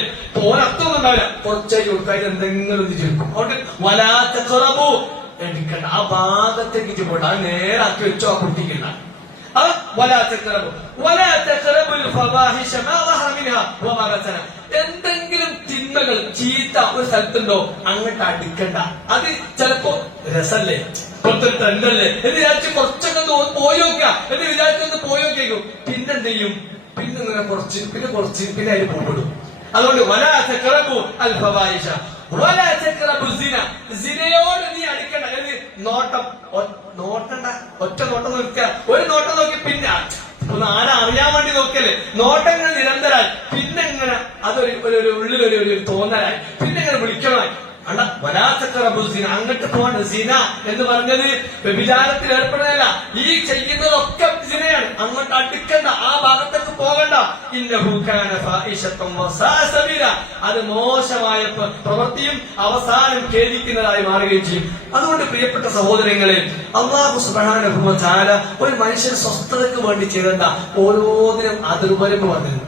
ഓൻ അർത്ഥമൊന്നും ഉണ്ടാവില്ല. കുറച്ചായി കൊടുക്കായിട്ട് എന്തെങ്കിലും ഒന്ന് ചേർക്കും. അതുകൊണ്ട് വലാത്ത കുറവോ എടുക്കണ്ട, ആ ഭാഗത്തേക്ക് പോട്ടെ, അത് നേരാക്കി വെച്ചോ ആ കുട്ടിക്കണ്ട. എന്തെങ്കിലും തിന്മകൾ ചീത്ത ഒരു സ്ഥലത്തുണ്ടോ അങ്ങോട്ട് അടുക്കണ്ട. അത് ചിലപ്പോ രസല്ലേ, പുറത്തൊരു ട്രെൻഡല്ലേ എന്ന് വിചാരിച്ച് കുറച്ചൊക്കെ പോയി നോക്കുക എന്ന് വിചാരിച്ചൊന്ന് പോയി നോക്കിയേക്കും. പിന്നെന്ത് ചെയ്യും? പിന്നെ ഇങ്ങനെ കുറച്ച് പിന്നെ അതിന് പോകപ്പെടും. അതുകൊണ്ട് സിനയോട് നീ അടുക്കണ്ട. നോട്ടം നോട്ടണ്ട, ഒറ്റ നോട്ടം നോക്കുക. ഒരു നോട്ടം നോക്കി പിന്നെ ഒന്ന് ആരെ അറിയാൻ വേണ്ടി നോക്കല്ലേ, നോട്ടങ്ങൾ നിരന്തരായി പിന്നെ ഇങ്ങനെ അതൊരു ഉള്ളിലൊരു തോന്നലായി പിന്നെ ഇങ്ങനെ വിളിക്കണമായി. അങ്ങോട്ട് പോകണ്ട. സിന എന്ന് പറഞ്ഞത് വ്യഭിചാരത്തിൽ ഏർപ്പെടുന്നതല്ല, ഈ ചെയ്യുന്നതൊക്കെ സിനയാണ്. അങ്ങോട്ട് അടുക്കണ്ട, ആ ഭാഗത്തേക്ക് പോകണ്ട. അത് മോശമായ പ്രവൃത്തിയും അവസാനം ഖേദിക്കുന്നതായി മാറുകയും ചെയ്യും. അതുകൊണ്ട് പ്രിയപ്പെട്ട സഹോദരങ്ങളെ, അല്ലാഹു സുബ്ഹാനഹു വ തആല ഒരു മനുഷ്യൻ സ്വസ്ഥതയ്ക്ക് വേണ്ടി ചെയ്തണ്ട ഓരോന്നിനും അതിർവരമ്പ് പറഞ്ഞിരുന്നു.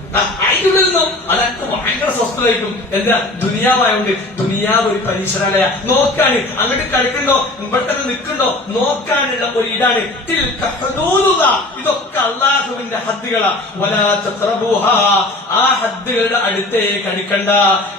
അതിലൊന്നും അതൊക്കെ ഭയങ്കര സ്വസ്ഥതയ്ക്കും. എന്താ? ദുനിയാവായോണ്ട്. ദുനിയാവ് ഒരു പരീക്ഷണാലയ, നോക്കാണ്. അങ്ങോട്ട് കളിക്കണ്ടോ, ഇവിടെ തന്നെ നിൽക്കണ്ടോ നോക്കാനുള്ള ഒരു ഇതാണ്. ഇതൊക്കെ അള്ളാഹുവിന്റെ ഹദ്ദുകളാ. വലാ തഖറബൂഹാ, ആ ഹദ്ദുകളുടെ അടുത്തേക്ക് അടുക്കണ്ട.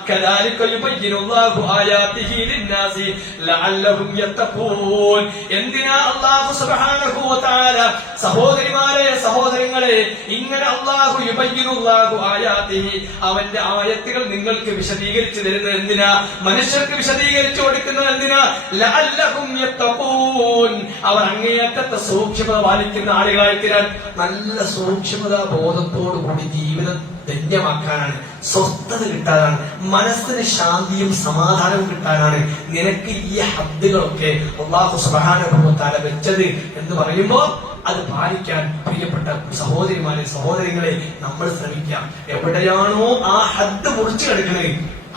കദാലിക യുബയ്യിനുല്ലാഹു ആയാതിഹി ലിന്നാസി ലഅല്ലഹും യത്തഖൂൻ. എന്തിനാ അല്ലാഹു സുബ്ഹാനഹു വ തആല സഹോദരിമാരെ സഹോദരങ്ങളെ ഇങ്ങനെ അല്ലാഹു യുബയ്യിനുല്ലാഹു ആയാതിഹി, അവന്റെ ആയത്തുകൾ നിങ്ങൾക്ക് വിശദീകരിച്ചു തരുന്നത് എന്തിനാ? മനുഷ്യർക്ക് വിശദീകരിച്ചു കൊടുക്കുന്നത് എന്തിനാ? ലഅല്ലഹും യത്തഖൂൻ, അവർ അങ്ങേയറ്റത്തെ സൂക്ഷ്മത പാലിക്കുന്ന ആളുകളായിത്തീരാൻ, നല്ല സൂക്ഷ്മതാ ബോധത്തോടു കൂടി ജീവിതം ധന്യമാക്കാനാണ്, സ്വസ്ഥത കിട്ടാനാണ്, മനസ്സിന് ശാന്തിയും സമാധാനവും കിട്ടാനാണ് നിനക്ക് ഈ ഹദ്ദുകളൊക്കെ അല്ലാഹു സുബ്ഹാനഹു വ തആല വെച്ചത് എന്ന് പറയുമ്പോ അത് പാലിക്കാൻ പ്രിയപ്പെട്ട സഹോദരിമാരെ സഹോദരികളെ നമ്മൾ ശ്രമിക്കാം. എവിടെയാണോ ആ ഹദ്ദ് മുറിച്ചു കിടക്കുന്നത്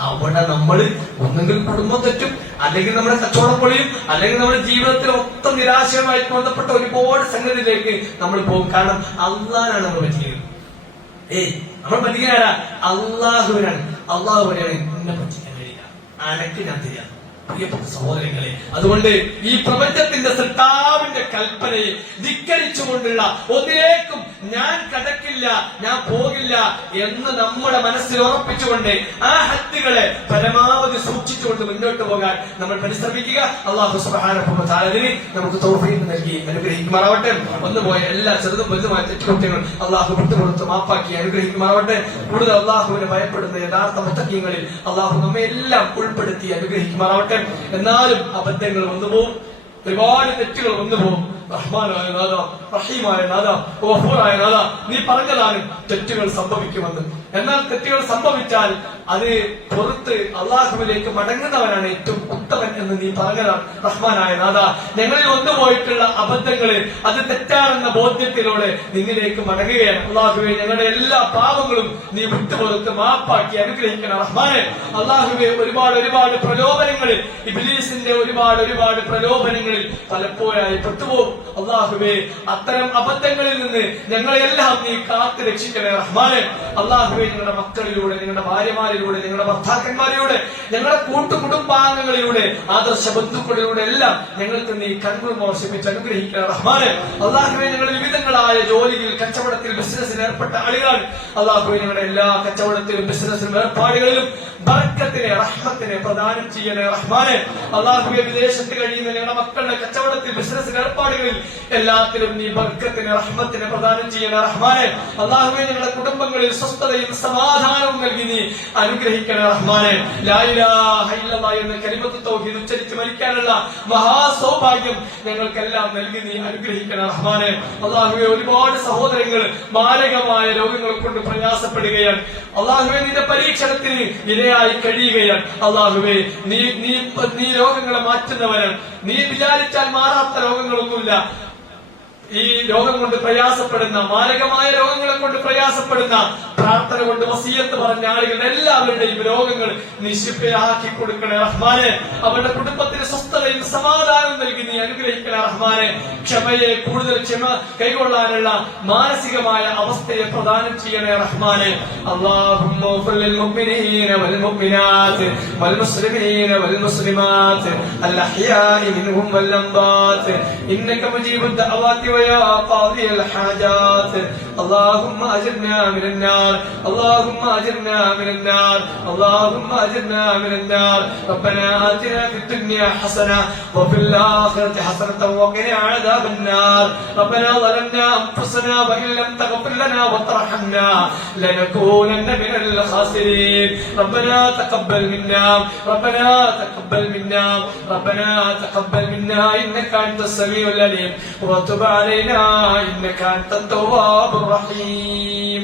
അവിടെ നമ്മൾ ഒന്നെങ്കിൽ കുടുംബം തെറ്റും, അല്ലെങ്കിൽ നമ്മുടെ കച്ചവടം പൊളിയും, അല്ലെങ്കിൽ നമ്മുടെ ജീവിതത്തിൽ മൊത്തം നിരാശയുമായി ബന്ധപ്പെട്ട ഒരുപാട് സംഗതിയിലേക്ക് നമ്മൾ പോകും. കാരണം അള്ളാഹാണ് നമ്മൾ പറ്റിക്കുന്നത്. നമ്മൾ പറ്റിക്കാനാരാ? അള്ളാഹുവിനാണ്. അള്ളാഹു വരെയാണ് എന്നെ പറ്റിക്കാൻ കഴിയില്ല, അനക്ക് ഞാൻ തരാം. പ്രിയപ്പെട്ട സഹോദരങ്ങളെ, അതുകൊണ്ട് ഈ പ്രപഞ്ചത്തിന്റെ സൃഷ്ടാവിന്റെ കൽപ്പനയെ ധിക്കരിച്ചുകൊണ്ടുള്ള ഒന്നിലേക്കും ഞാൻ കടക്കില്ല, ഞാൻ പോകില്ല എന്ന് നമ്മുടെ മനസ്സിൽ ഉറപ്പിച്ചുകൊണ്ട് ആ ഹദ്ദുകളെ പരമാവധി സൂക്ഷിച്ചുകൊണ്ട് മുന്നോട്ട് പോകാൻ നമ്മൾ പരിശ്രമിക്കുക. അല്ലാഹു സുബ്ഹാനഹു വ തആല നമുക്ക് തൗഫീഖ് നൽകി അനുഗ്രഹിക്കുമാറാവട്ടെ. വന്നുപോയ എല്ലാ ചെറുതും വലുതുമായ തെറ്റുകുറ്റങ്ങളും അള്ളാഹു വിട്ടുകൊടുത്ത് മാപ്പാക്കി അനുഗ്രഹിക്കുമാറാവട്ടെ. കൂടുതൽ അള്ളാഹുവിനെ ഭയപ്പെടുന്ന യഥാർത്ഥ മുത്തഖീങ്ങളിൽ അള്ളാഹു നമ്മെ എല്ലാം ഉൾപ്പെടുത്തി അനുഗ്രഹിക്കുമാറാവട്ടെ. എന്നാലും അബദ്ധങ്ങൾ വന്നുപോകും, ഒരുപാട് തെറ്റുകൾ വന്നുപോകും. റഹ്മാനായ നാഥ, റഹീമായ നാഥ, ഗഫൂറായ നാഥ, നീ പറഞ്ഞതാണ് തെറ്റുകൾ സംഭവിക്കുമെന്ന്. എന്നാൽ തെറ്റുകൾ സംഭവിച്ചാൽ അത് പുറത്ത് അള്ളാഹുവിലേക്ക് മടങ്ങുന്നവനാണ് ഏറ്റവും ഉത്തമൻ എന്ന് നീ പറഞ്ഞതാണ്. റഹ്മാനായ നാഥ, ഞങ്ങളിൽ വന്നുപോയിട്ടുള്ള അബദ്ധങ്ങള് അത് തെറ്റാണെന്ന ബോധ്യത്തിലൂടെ നിന്നിലേക്ക് മടങ്ങുകയാണ്. അള്ളാഹുവെ, ഞങ്ങളുടെ എല്ലാ പാപങ്ങളും നീ വിട്ടുപുറത്ത് മാപ്പാക്കി അനുഗ്രഹിക്കണം. റഹ്മാനെ, അള്ളാഹുവെ, ഒരുപാട് പ്രലോഭനങ്ങളിൽ, ഇബ്ലീസിന്റെ ഒരുപാട് പ്രലോഭനങ്ങളിൽ പലപ്പോഴായി പെട്ടുപോകും. അള്ളാഹുവേ, അത്തരം അബദ്ധങ്ങളിൽ നിന്ന് ഞങ്ങളെല്ലാം നീ കാത്തു രക്ഷിക്കണേ. റഹ്മാനെ, അള്ളാഹുവേ, ഞങ്ങളുടെ മക്കളിലൂടെ, ഞങ്ങളുടെ ഭാര്യമാരിലൂടെ, ഞങ്ങളുടെ ഭർത്താക്കന്മാരിലൂടെ, ഞങ്ങളുടെ കൂട്ടുകുടുംബാംഗങ്ങളിലൂടെ, ആദർശ ബന്ധുക്കളിലൂടെ എല്ലാം ഞങ്ങൾക്ക് നീ കൺകുൾ മോശിപ്പിച്ച് അനുഗ്രഹിക്കണം. റഹ്മാനെ, അള്ളാഹുവേ, ഞങ്ങൾ വിവിധങ്ങളായ ജോലിയിൽ, കച്ചവടത്തിൽ, ബിസിനസ്സിൽ ഏർപ്പെട്ട ആളുകളാണ്. അള്ളാഹുവേ, ഞങ്ങളുടെ എല്ലാ കച്ചവടത്തിലും ബിസിനസ്സിലും ഏർപ്പാടുകളിലും ബർക്കത്തിനെ, റഹ്മത്തിനെ പ്രദാനം ചെയ്യണേ. റഹ്മാനെ, അള്ളാഹുവേ, വിദേശത്ത് കഴിയുന്ന ഞങ്ങളുടെ മക്കളുടെ കച്ചവടത്തിൽ, ബിസിനസ്സിൽ ഏർപ്പാടുകളിൽ എല്ലാത്തിലും നീ ബർക്കത്തിനെ, റഹ്മത്തിനെ പ്രദാനം ചെയ്യണേ. റഹ്മാനെ, അള്ളാഹുവേ, ഞങ്ങളുടെ കുടുംബങ്ങളിൽ സ്വസ്ഥതയും സമാധാനവും നൽകി നീ അനുഗ്രഹിക്കണേ. റഹ്മാനെ, ലാ ഇലാഹ ഇല്ലല്ലാഹ് എന്ന കലിമത്ത് തൗഹീദ് ഉച്ചരിച്ച് മരിക്കാനുള്ള മഹാസൗഭാഗ്യം ഞങ്ങൾക്കെല്ലാം നൽകി നീ അനുഗ്രഹിക്കണേ. റഹ്മാനെ, അള്ളാഹുവേ, ഒരുപാട് സഹോദരങ്ങൾ മാരകമായ രോഗങ്ങൾ കൊണ്ട് പ്രയാസപ്പെടുകയാണ്. അള്ളാഹുവേ, നിന്റെ പരീക്ഷണത്തിന് ഇരയായി കഴിയുകയാണ്. അള്ളാഹുവേ, നീ രോഗങ്ങളെ മാറ്റുന്നവരാണ്. നീ വിചാരിച്ചാൽ മാറാത്ത രോഗങ്ങളൊന്നുമില്ല. ഈ രോഗം കൊണ്ട് പ്രയാസപ്പെടുന്ന, മാരകമായ രോഗങ്ങളെ കൊണ്ട് പ്രയാസപ്പെടുന്ന, പ്രാർത്ഥന കൊണ്ട് വസിയത്ത് പറഞ്ഞ ആളുകളുടെ എല്ലാവരുടെയും രോഗങ്ങൾ നീ ശിഫയാക്കി കൊടുക്കണേ. റഹ്മാനെ, അവരുടെ കുടുംബത്തിന് സ്വസ്ഥതയും സമാധാനം നൽകി നീ അനുഗ്രഹിക്കണേ. റഹ്മാനെ, ക്ഷമയെ, കൂടുതൽ ക്ഷമ കൈകൊള്ളാനുള്ള മാനസികമായ അവസ്ഥയെ പ്രദാനം ചെയ്യണേ. റഹ്മാനെ, അല്ലാഹുമ്മ ഗ്ഫിർ ലിൽ മുഅ്മിനീന വൽ മുഅ്മിനാത്ത് വൽ മുസ്ലിമീന വൽ മുസ്ലിമാത്ത് അൽ അഹ്യാഇ മിൻഹും വൽ അംവാത്ത് ഇന്നക മുജീബുദ് ദഅവാതി ويا قاضي الحاجات اللهم أجرنا من النار اللهم أجرنا من النار اللهم أجرنا من النار ربنا آتنا في الدنيا حسنة وفي الآخرة حسنة وقنا عذاب النار ربنا ظلمنا أنفسنا وإن لم تغفر لنا وترحمنا لنكونن من الخاسرين ربنا تقبل منا ربنا تقبل منا ربنا تقبل منا إنك أنت السميع العليم وتب علينا إنك أنت التواب الرحيم